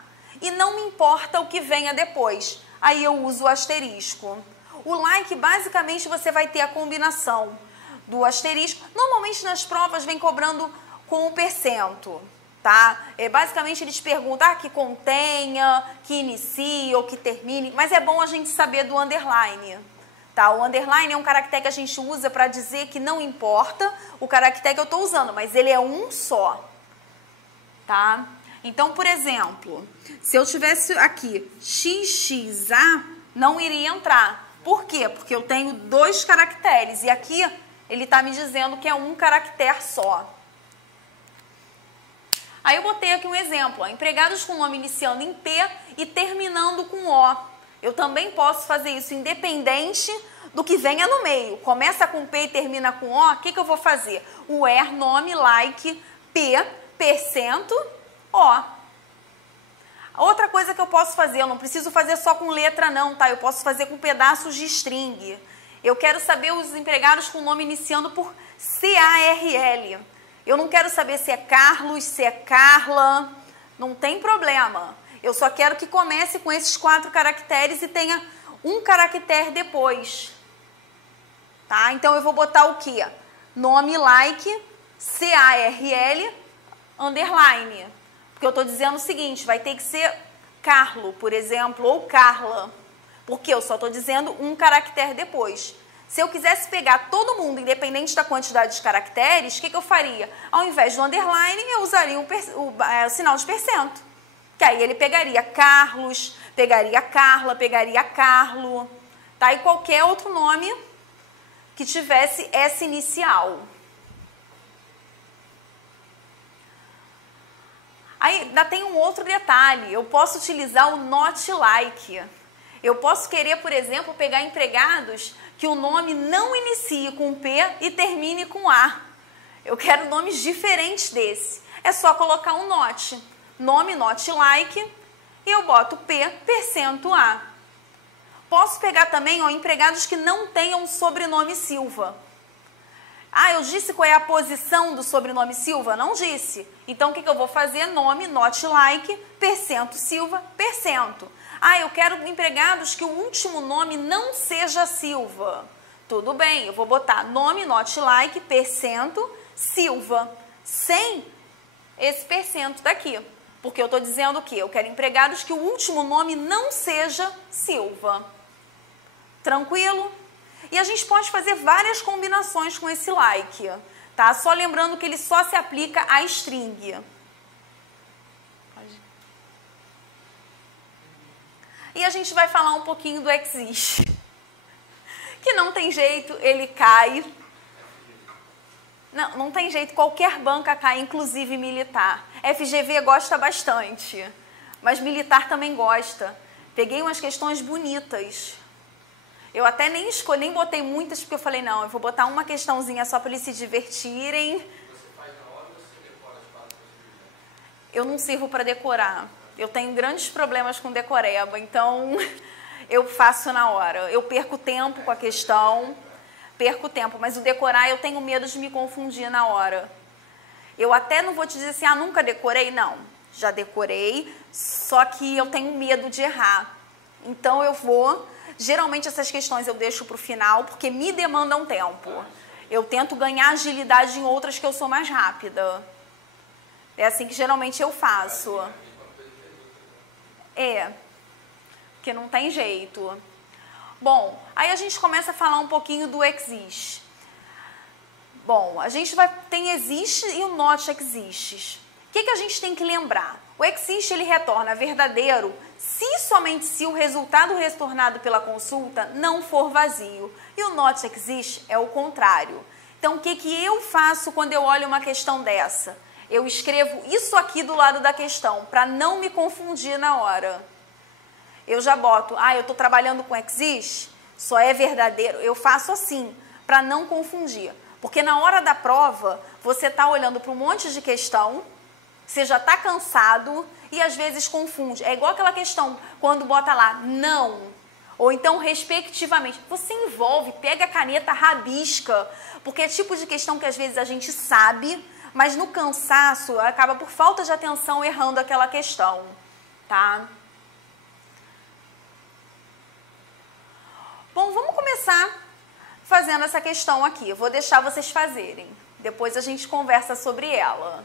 E não me importa o que venha depois. Aí eu uso o asterisco. O like, basicamente, você vai ter a combinação do asterisco. Normalmente, nas provas, vem cobrando com o percento, tá? Basicamente, eles perguntam que contenha, que inicie ou que termine. Mas é bom a gente saber do underline, tá? O underline é um caractere que a gente usa para dizer que não importa o caractere que eu estou usando, mas ele é um só, tá? Então, por exemplo, se eu tivesse aqui XXA, não iria entrar. Por quê? Porque eu tenho dois caracteres e aqui ele está me dizendo que é um caractere só. Aí eu botei aqui um exemplo, ó, empregados com nome iniciando em P e terminando com O. Eu também posso fazer isso independente do que venha no meio. Começa com P e termina com O, o que eu vou fazer? Where, nome, like, P, percento, O. Outra coisa que eu posso fazer, eu não preciso fazer só com letra não, tá? Eu posso fazer com pedaços de string. Eu quero saber os empregados com nome iniciando por CARL. Eu não quero saber se é Carlos, se é Carla, não tem problema. Eu só quero que comece com esses 4 caracteres e tenha um caractere depois. Tá? Então eu vou botar o quê? Nome like, CARL, underline. Porque eu estou dizendo o seguinte, vai ter que ser Carlo, por exemplo, ou Carla. Porque eu só estou dizendo um caractere depois. Se eu quisesse pegar todo mundo, independente da quantidade de caracteres, o que eu faria? Ao invés do underline, eu usaria o sinal de percento. Que aí ele pegaria Carlos, pegaria Carla, pegaria Carlo, tá? E qualquer outro nome que tivesse essa inicial. Aí ainda tem um outro detalhe, eu posso utilizar o not like. Eu posso querer, por exemplo, pegar empregados que o nome não inicie com P e termine com A. Eu quero nomes diferentes desse. É só colocar um not. Nome not like e eu boto P, percento A. Posso pegar também empregados que não tenham sobrenome Silva. Ah, eu disse qual é a posição do sobrenome Silva? Não disse. Então, o que eu vou fazer? Nome, not like, percento Silva, percento. Ah, eu quero empregados que o último nome não seja Silva. Tudo bem, eu vou botar nome, not like, percento Silva, sem esse percento daqui. Porque eu estou dizendo o quê? Eu quero empregados que o último nome não seja Silva. Tranquilo? E a gente pode fazer várias combinações com esse like, tá? Só lembrando que ele só se aplica a string. E a gente vai falar um pouquinho do exist, que não tem jeito, ele cai. Não tem jeito, qualquer banca cai, inclusive militar. FGV gosta bastante. mas militar também gosta. Peguei umas questões bonitas. Eu até nem escolhi, nem botei muitas, porque eu falei, não, eu vou botar uma questãozinha só para eles se divertirem. Você faz na hora ou você decora as palavras? Eu não sirvo para decorar. Eu tenho grandes problemas com decoreba, então eu faço na hora. Eu perco tempo com a questão, mas o decorar eu tenho medo de me confundir na hora. Eu até não vou te dizer assim, nunca decorei, não. Já decorei, só que eu tenho medo de errar. Então eu vou, geralmente essas questões eu deixo para o final, porque me demandam tempo. Eu tento ganhar agilidade em outras que eu sou mais rápida. É assim que geralmente eu faço. Porque não tem jeito. Bom, aí a gente começa a falar um pouquinho do existe. Bom, a gente tem existe e o not exists. O que a gente tem que lembrar? O existe, ele retorna verdadeiro se e somente se o resultado retornado pela consulta não for vazio. E o not exist é o contrário. Então, o que eu faço quando eu olho uma questão dessa? Eu escrevo isso aqui do lado da questão, para não me confundir na hora. Eu já boto, eu estou trabalhando com existe, só é verdadeiro. Eu faço assim, para não confundir. Porque na hora da prova, você está olhando para um monte de questão, você já está cansado e às vezes confunde. É igual aquela questão, quando bota lá, não, ou então respectivamente. Você envolve, pega a caneta, rabisca, porque é tipo de questão que às vezes a gente sabe, mas no cansaço acaba por falta de atenção errando aquela questão, tá? Bom, vamos começar fazendo essa questão aqui. Eu vou deixar vocês fazerem. Depois a gente conversa sobre ela.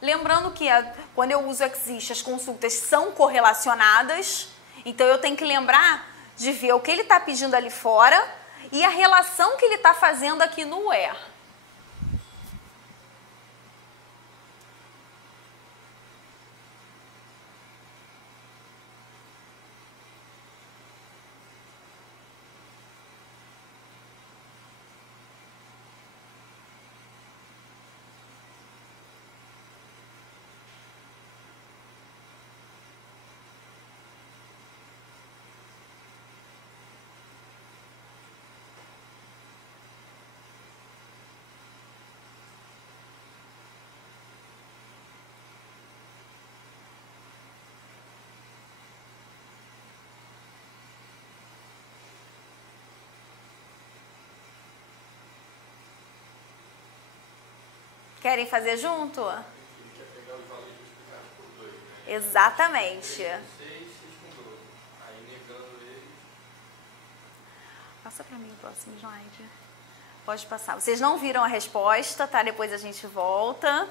Lembrando que quando eu uso existe, as consultas são correlacionadas, então eu tenho que lembrar de ver o que ele está pedindo ali fora e a relação que ele está fazendo aqui no where. Querem fazer junto? Ele quer pegar os valores multiplicados por 2, né? Exatamente. 6 com 12. Aí negando eles. Passa para mim o próximo slide. Pode passar. Vocês não viram a resposta, tá? Depois a gente volta.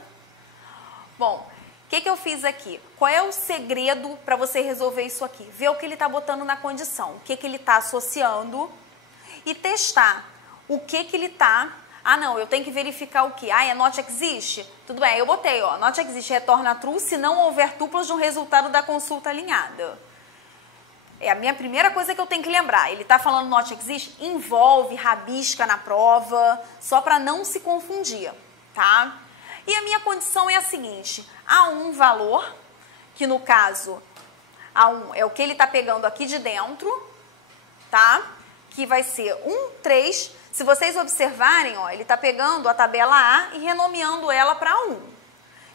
Bom, o que eu fiz aqui? Qual é o segredo para você resolver isso aqui? Ver o que ele está botando na condição, o que ele está associando e testar o que ele está... não, eu tenho que verificar o que? É not existe? Tudo bem, eu botei, not existe retorna true se não houver tuplas no resultado da consulta alinhada. É a minha primeira coisa que eu tenho que lembrar. Ele está falando not existe? Envolve, rabisca na prova, só para não se confundir, tá? E a minha condição é a seguinte, há um valor, que no caso, A1 é o que ele está pegando aqui de dentro, tá? Que vai ser 1, 3... Se vocês observarem, ele está pegando a tabela A e renomeando ela para A1.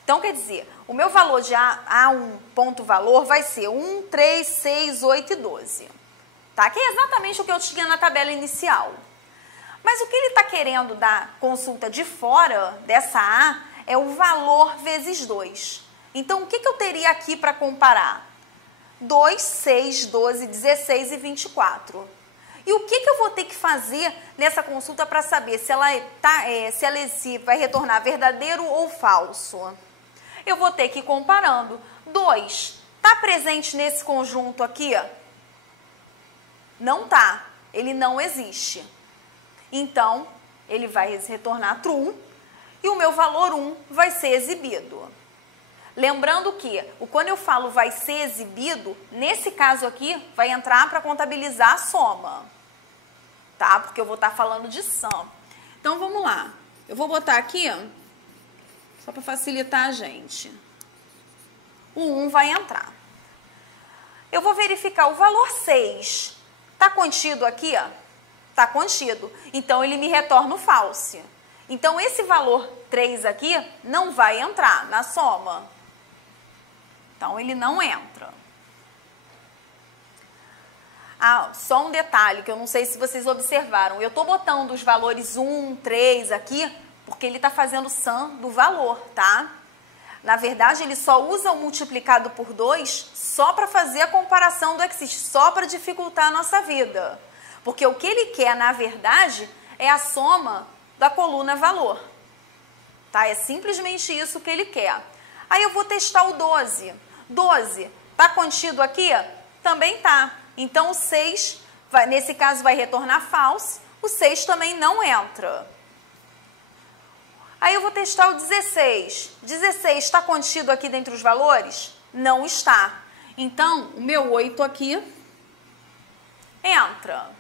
Então, quer dizer, o meu valor de A1 ponto valor vai ser 1, 3, 6, 8 e 12. Tá? Que é exatamente o que eu tinha na tabela inicial. Mas o que ele está querendo da consulta de fora dessa A é o valor vezes 2. Então, o que eu teria aqui para comparar? 2, 6, 12, 16 e 24. E o que eu vou ter que fazer nessa consulta para saber se ela vai retornar verdadeiro ou falso? Eu vou ter que ir comparando. 2, está presente nesse conjunto aqui? Não está. Ele não existe. Então, ele vai retornar true e o meu valor 1 vai ser exibido. Lembrando que quando eu falo vai ser exibido, nesse caso aqui, vai entrar para contabilizar a soma, tá? Porque eu vou estar falando de sum. Então, vamos lá. Eu vou botar aqui, ó, só para facilitar a gente. O 1 vai entrar. Eu vou verificar o valor 6. Está contido aqui, ó? Está contido. Então, ele me retorna o false. Então, esse valor 3 aqui não vai entrar na soma. Então, ele não entra. Ah, só um detalhe que eu não sei se vocês observaram. Eu estou botando os valores 1, 3 aqui, porque ele está fazendo sum do valor, tá? Na verdade, ele só usa o multiplicado por 2 só para fazer a comparação do existe, só para dificultar a nossa vida. Porque o que ele quer, na verdade, é a soma da coluna valor. Tá? É simplesmente isso que ele quer. Aí eu vou testar o 12. 12, está contido aqui? Também está. Então, o 6, nesse caso, vai retornar false. O 6 também não entra. Aí eu vou testar o 16. 16 está contido aqui dentro dos valores? Não está. Então, o meu 8 aqui entra.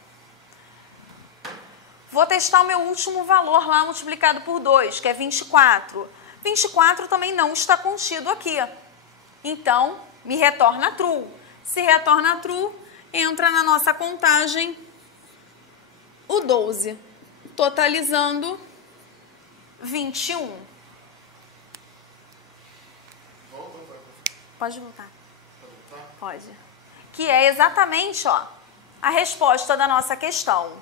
Vou testar o meu último valor lá multiplicado por 2, que é 24. 24 também não está contido aqui. Então, me retorna true. Se retorna true, entra na nossa contagem o 12, totalizando 21. Pode voltar. Pode. Que é exatamente, ó, a resposta da nossa questão.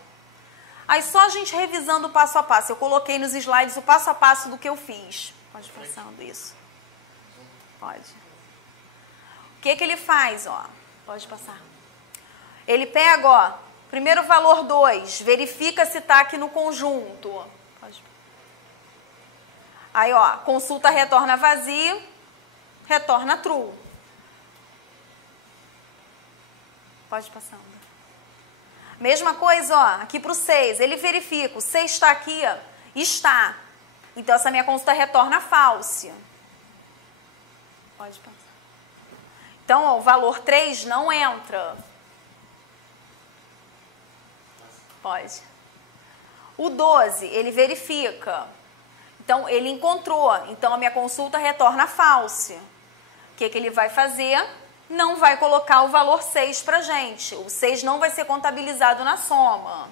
Aí só a gente revisando o passo a passo. Eu coloquei nos slides o passo a passo do que eu fiz. Pode passando isso. Pode. O que ele faz, ó? Pode passar. Ele pega, ó, primeiro valor 2, verifica se está aqui no conjunto. Pode. Aí, ó, consulta retorna vazio, retorna true. Pode passando. Mesma coisa, ó, aqui para o 6, ele verifica, o 6 está aqui, ó, está. Então, essa minha consulta retorna false. Pode passar. Então, ó, o valor 3 não entra. Pode. O 12, ele verifica. Então, ele encontrou. Então, a minha consulta retorna false. O que ele vai fazer? Não vai colocar o valor 6 para a gente. O 6 não vai ser contabilizado na soma.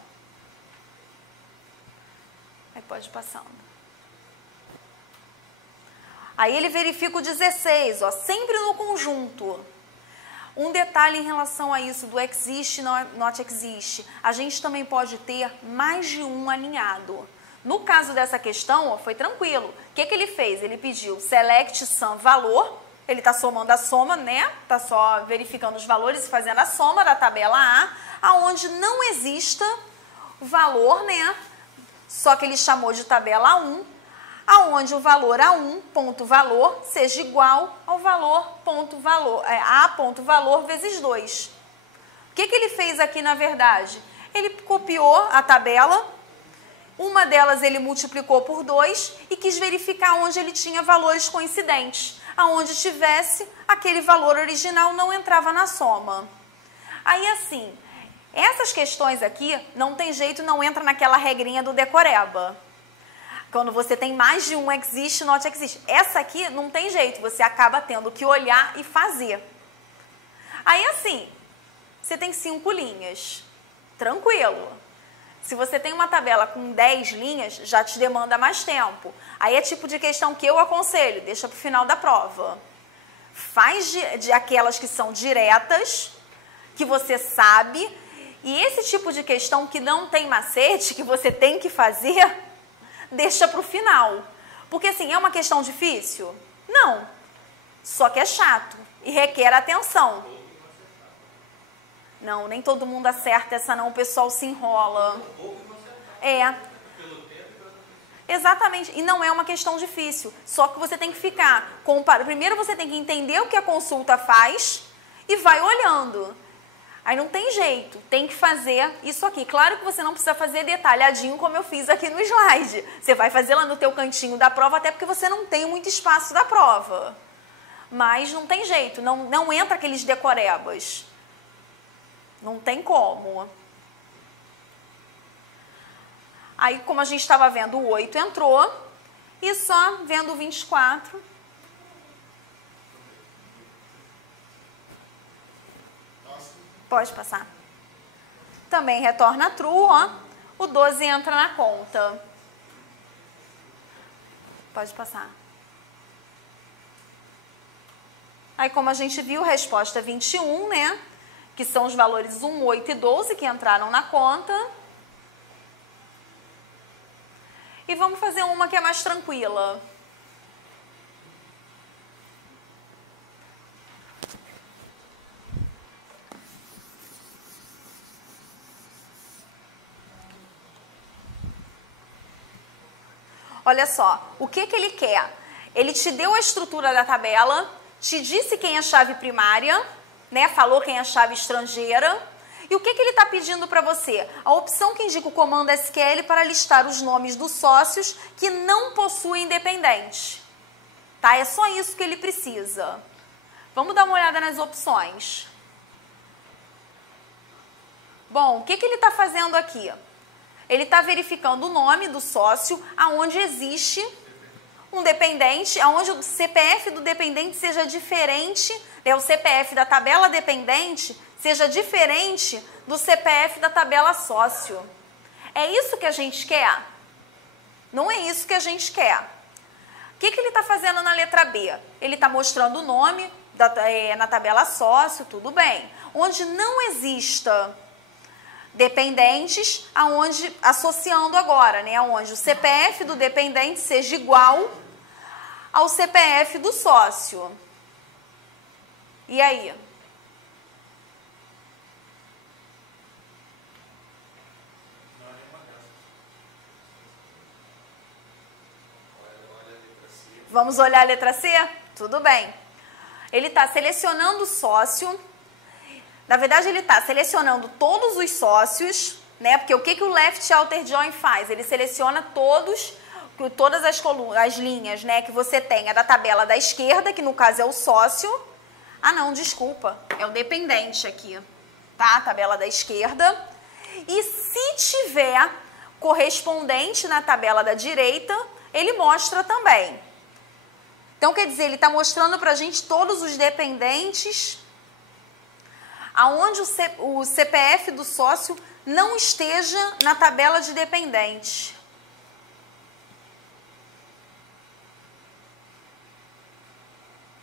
Aí pode ir passando. Aí ele verifica o 16, ó, sempre no conjunto. Um detalhe em relação a isso do exist, not exist. A gente também pode ter mais de um alinhado. No caso dessa questão, ó, foi tranquilo. O que ele fez? Ele pediu select sum valor. Ele está somando a soma, né? Está só verificando os valores e fazendo a soma da tabela A, aonde não exista valor, né? Só que ele chamou de tabela A1, aonde o valor A1, ponto valor, seja igual ao valor, ponto valor, A, ponto valor, vezes 2. O que ele fez aqui, na verdade? Ele copiou a tabela, uma delas ele multiplicou por 2 e quis verificar onde ele tinha valores coincidentes. Aonde tivesse, aquele valor original não entrava na soma. Aí, assim, essas questões aqui, não tem jeito, não entra naquela regrinha do decoreba. Quando você tem mais de um exist, not exist. Essa aqui não tem jeito, você acaba tendo que olhar e fazer. Aí, assim, você tem 5 linhas. Tranquilo. Se você tem uma tabela com 10 linhas, já te demanda mais tempo. Aí é tipo de questão que eu aconselho, deixa para o final da prova. Faz de aquelas que são diretas, que você sabe, e esse tipo de questão que não tem macete, que você tem que fazer, deixa para o final. Porque assim, é uma questão difícil? Não. Só que é chato e requer atenção. Não, nem todo mundo acerta essa não, o pessoal se enrola. É. Exatamente, e não é uma questão difícil, só que você tem que ficar comparando. Primeiro você tem que entender o que a consulta faz e vai olhando. Aí não tem jeito, tem que fazer isso aqui. Claro que você não precisa fazer detalhadinho como eu fiz aqui no slide. Você vai fazer lá no teu cantinho da prova, até porque você não tem muito espaço da prova. mas não tem jeito, não entra aqueles decorebas. Não tem como. Aí, como a gente estava vendo, o 8 entrou, e só vendo o 24. Pode passar. Também retorna true, ó. O 12 entra na conta. Pode passar. Aí, como a gente viu, resposta 21, né? Que são os valores 1, 8 e 12 que entraram na conta. E vamos fazer uma que é mais tranquila. Olha só, o que ele quer? Ele te deu a estrutura da tabela, te disse quem é a chave primária, né? Falou quem é a chave estrangeira. E o que ele está pedindo para você? A opção que indica o comando SQL para listar os nomes dos sócios que não possuem dependente. Tá? É só isso que ele precisa. Vamos dar uma olhada nas opções. Bom, o que ele está fazendo aqui? Ele está verificando o nome do sócio aonde existe um dependente, aonde o CPF do dependente seja diferente, o CPF da tabela dependente seja diferente do CPF da tabela sócio. É isso que a gente quer? Não é isso que a gente quer. O que ele está fazendo na letra B? Ele está mostrando o nome na tabela sócio, tudo bem. Onde não exista dependentes, associando agora, né? Onde o CPF do dependente seja igual ao CPF do sócio. E aí? Vamos olhar a letra C? Tudo bem. Ele está selecionando o sócio. Na verdade, ele está selecionando todos os sócios, né? Porque o que o left outer join faz? Ele seleciona todas as linhas, né, que você tenha da tabela da esquerda, que no caso é o sócio. Ah, não, desculpa. É o dependente aqui, tá? Tabela da esquerda. E se tiver correspondente na tabela da direita, ele mostra também. Então, quer dizer, ele está mostrando para a gente todos os dependentes aonde o CPF do sócio não esteja na tabela de dependente.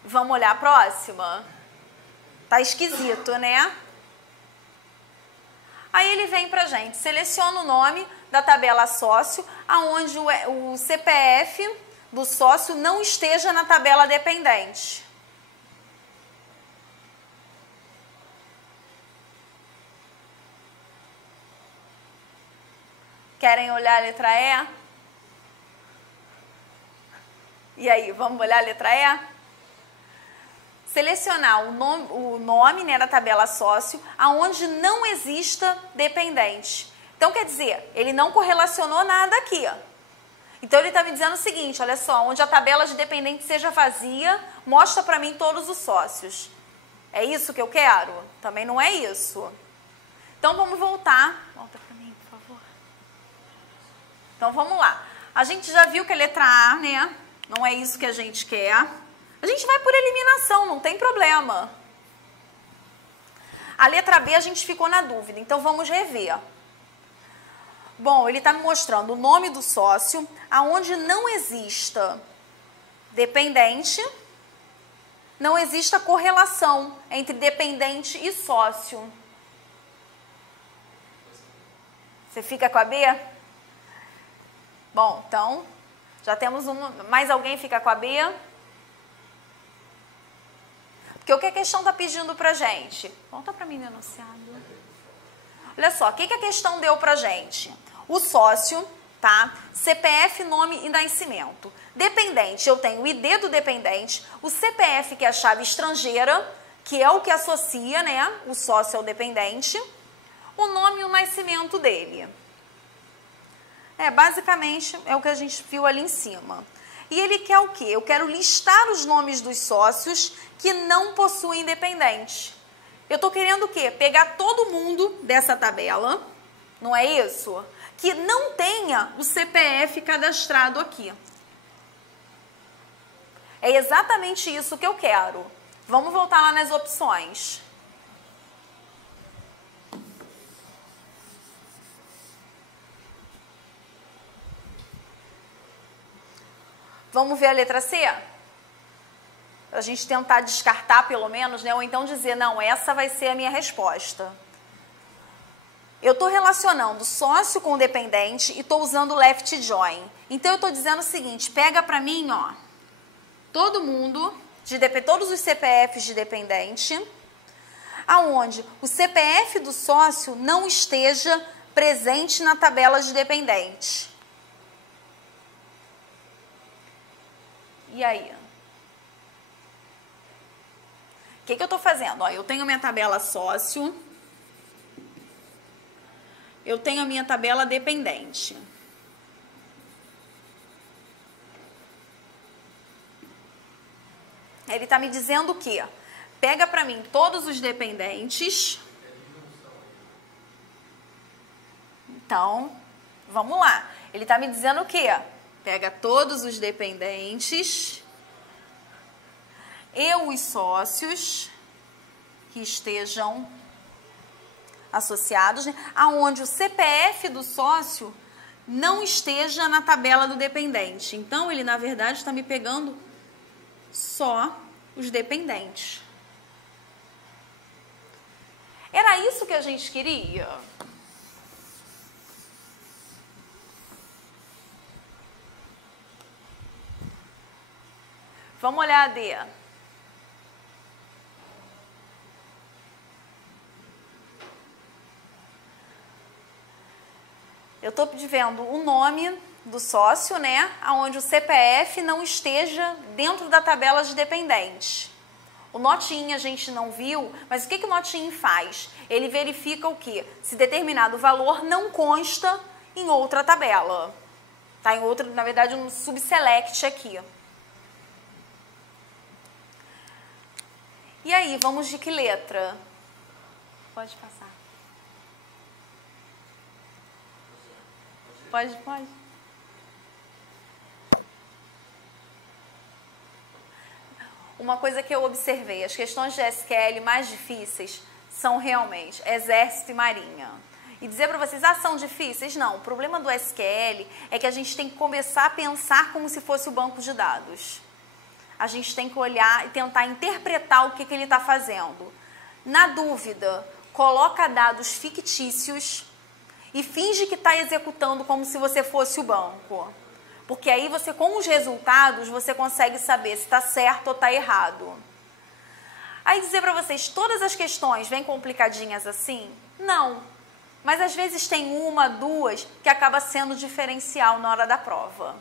Vamos olhar a próxima? Tá esquisito, né? Aí ele vem pra gente, seleciona o nome da tabela sócio, aonde o CPF do sócio não esteja na tabela dependente. Querem olhar a letra E? E aí, vamos olhar a letra E? Selecionar o nome, né, da tabela sócio, aonde não exista dependente. Então, quer dizer, ele não correlacionou nada aqui. Então, ele está me dizendo o seguinte, olha só, onde a tabela de dependente seja vazia, mostra para mim todos os sócios. É isso que eu quero? Também não é isso. Então, vamos voltar. Volta para mim, por favor. Então, vamos lá. A gente já viu que a letra A, né, não é isso que a gente quer. A gente vai por eliminação, não tem problema. A letra B a gente ficou na dúvida, então vamos rever. Bom, ele está me mostrando o nome do sócio, aonde não exista dependente, não exista correlação entre dependente e sócio. Você fica com a B? Bom, então, já temos mais alguém fica com a B? Porque o que a questão está pedindo para a gente? Volta para mim no enunciado. Olha só, o que a questão deu para a gente? O sócio, tá? CPF, nome e nascimento. Dependente, eu tenho o ID do dependente, o CPF, que é a chave estrangeira, que é o que associa, né, o sócio ao dependente, o nome e o nascimento dele. Basicamente, é o que a gente viu ali em cima. E ele quer o quê? Eu quero listar os nomes dos sócios que não possuem dependente. Eu estou querendo o quê? Pegar todo mundo dessa tabela, não é isso? Que não tenha o CPF cadastrado aqui. É exatamente isso que eu quero. Vamos voltar lá nas opções. Vamos ver a letra C? Para a gente tentar descartar pelo menos, né? Ou então dizer, não, essa vai ser a minha resposta. Eu estou relacionando sócio com dependente e estou usando left join. Então, eu estou dizendo o seguinte, pega para mim, ó, todo mundo, todos os CPFs de dependente, aonde o CPF do sócio não esteja presente na tabela de dependente. E aí? O que eu estou fazendo? Ó, eu tenho minha tabela sócio, eu tenho a minha tabela dependente. Ele está me dizendo o quê? Pega para mim todos os dependentes. Então, vamos lá. Ele está me dizendo o quê? Pega todos os dependentes e os sócios que estejam associados, né, aonde o CPF do sócio não esteja na tabela do dependente. Então, ele, na verdade, está me pegando só os dependentes. Era isso que a gente queria? Vamos olhar a D. Eu estou vendo o nome do sócio, né? Onde o CPF não esteja dentro da tabela de dependentes. O NOTIN a gente não viu, mas o que o NOTIN faz? Ele verifica o quê? Se determinado valor não consta em outra tabela. Tá em outra, na verdade, um subselect aqui. E aí, vamos de que letra? Pode passar. Pode. Uma coisa que eu observei, as questões de SQL mais difíceis são realmente Exército e Marinha. E dizer para vocês, são difíceis? Não, o problema do SQL é que a gente tem que começar a pensar como se fosse o banco de dados. A gente tem que olhar e tentar interpretar o que ele está fazendo. Na dúvida, coloca dados fictícios e finge que está executando como se você fosse o banco. Porque aí você, com os resultados, você consegue saber se está certo ou está errado. Aí dizer para vocês, todas as questões vêm complicadinhas assim? Não. Mas às vezes tem uma, duas, que acaba sendo diferencial na hora da prova.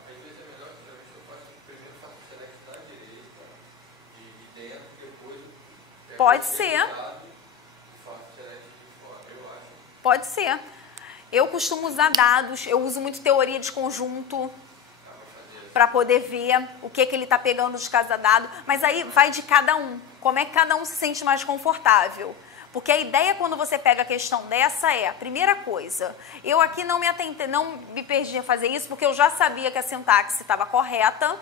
Pode ser. Pode ser. Eu costumo usar dados, eu uso muito teoria de conjunto para poder ver o que ele está pegando de cada dado, mas aí vai de cada um, como é que cada um se sente mais confortável. Porque a ideia quando você pega a questão dessa é, primeira coisa, eu aqui não me perdi a fazer isso porque eu já sabia que a sintaxe estava correta,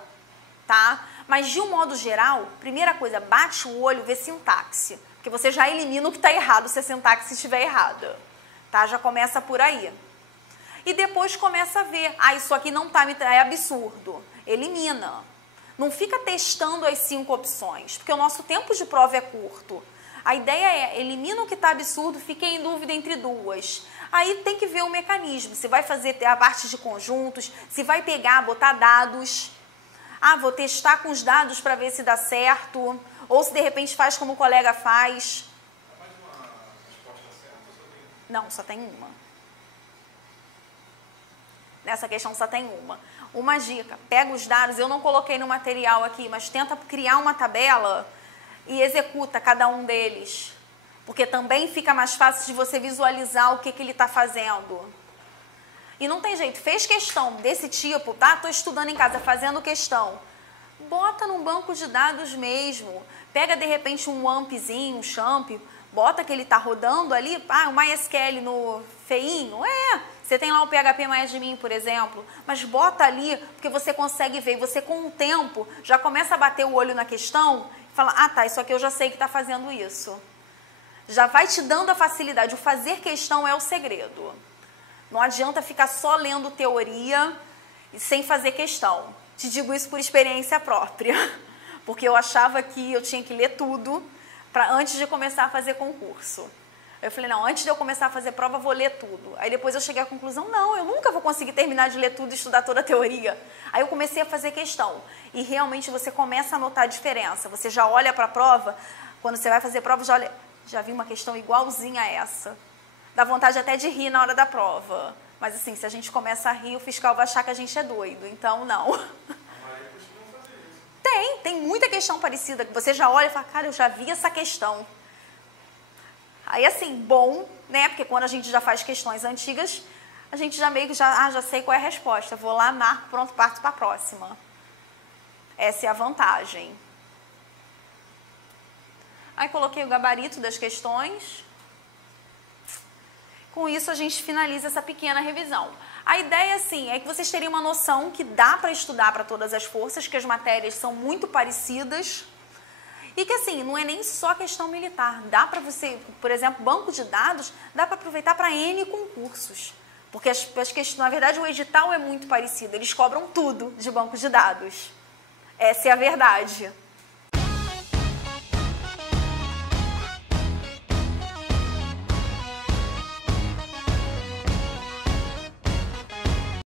tá? Mas de um modo geral, primeira coisa, bate o olho, vê sintaxe, porque você já elimina o que está errado se a sintaxe estiver errada, tá? Já começa por aí. E depois começa a ver, isso aqui não tá, é absurdo, elimina. Não fica testando as 5 opções, porque o nosso tempo de prova é curto. A ideia é, elimina o que está absurdo, fiquei em dúvida entre 2. Aí tem que ver o mecanismo, se vai fazer a parte de conjuntos, se vai pegar, botar dados. Vou testar com os dados para ver se dá certo, ou se de repente faz como o colega faz. É mais uma resposta certa ou só tem uma? Não, só tem uma. Nessa questão só tem uma. Uma dica, pega os dados, eu não coloquei no material aqui, mas tenta criar uma tabela e executa cada um deles. Porque também fica mais fácil de você visualizar o que ele está fazendo. E não tem jeito, fez questão desse tipo, tá? Tô estudando em casa, fazendo questão. Bota num banco de dados mesmo. Pega, de repente, um AMPzinho, um champ, bota que ele tá rodando ali, o MySQL no feinho, você tem lá o PHP-MyAdmin, por exemplo, mas bota ali, porque você consegue ver, e você com o tempo já começa a bater o olho na questão e fala, tá, isso aqui eu já sei que tá fazendo isso. Já vai te dando a facilidade, o fazer questão é o segredo. Não adianta ficar só lendo teoria e sem fazer questão. Te digo isso por experiência própria, porque eu achava que eu tinha que ler tudo antes de começar a fazer concurso. Eu falei, não, antes de eu começar a fazer prova, eu vou ler tudo. Aí depois eu cheguei à conclusão, não, eu nunca vou conseguir terminar de ler tudo e estudar toda a teoria. Aí eu comecei a fazer questão. E realmente você começa a notar a diferença. Você já olha para a prova, quando você vai fazer prova, já vi uma questão igualzinha a essa. Dá vontade até de rir na hora da prova. Mas assim, se a gente começa a rir, o fiscal vai achar que a gente é doido. Então, não. Tem muita questão parecida, que você já olha e fala, cara, eu já vi essa questão. Aí, assim, bom, né? Porque quando a gente já faz questões antigas, a gente já meio que já sei qual é a resposta. Vou lá, marco, pronto, parto para a próxima. Essa é a vantagem. Aí, coloquei o gabarito das questões. Com isso, a gente finaliza essa pequena revisão. A ideia, assim, é que vocês teriam uma noção que dá para estudar para todas as forças, que as matérias são muito parecidas e que, assim, não é nem só questão militar. Dá para você, por exemplo, banco de dados, dá para aproveitar para N concursos. Porque, as questões, na verdade, o edital é muito parecido. Eles cobram tudo de banco de dados. Essa é a verdade.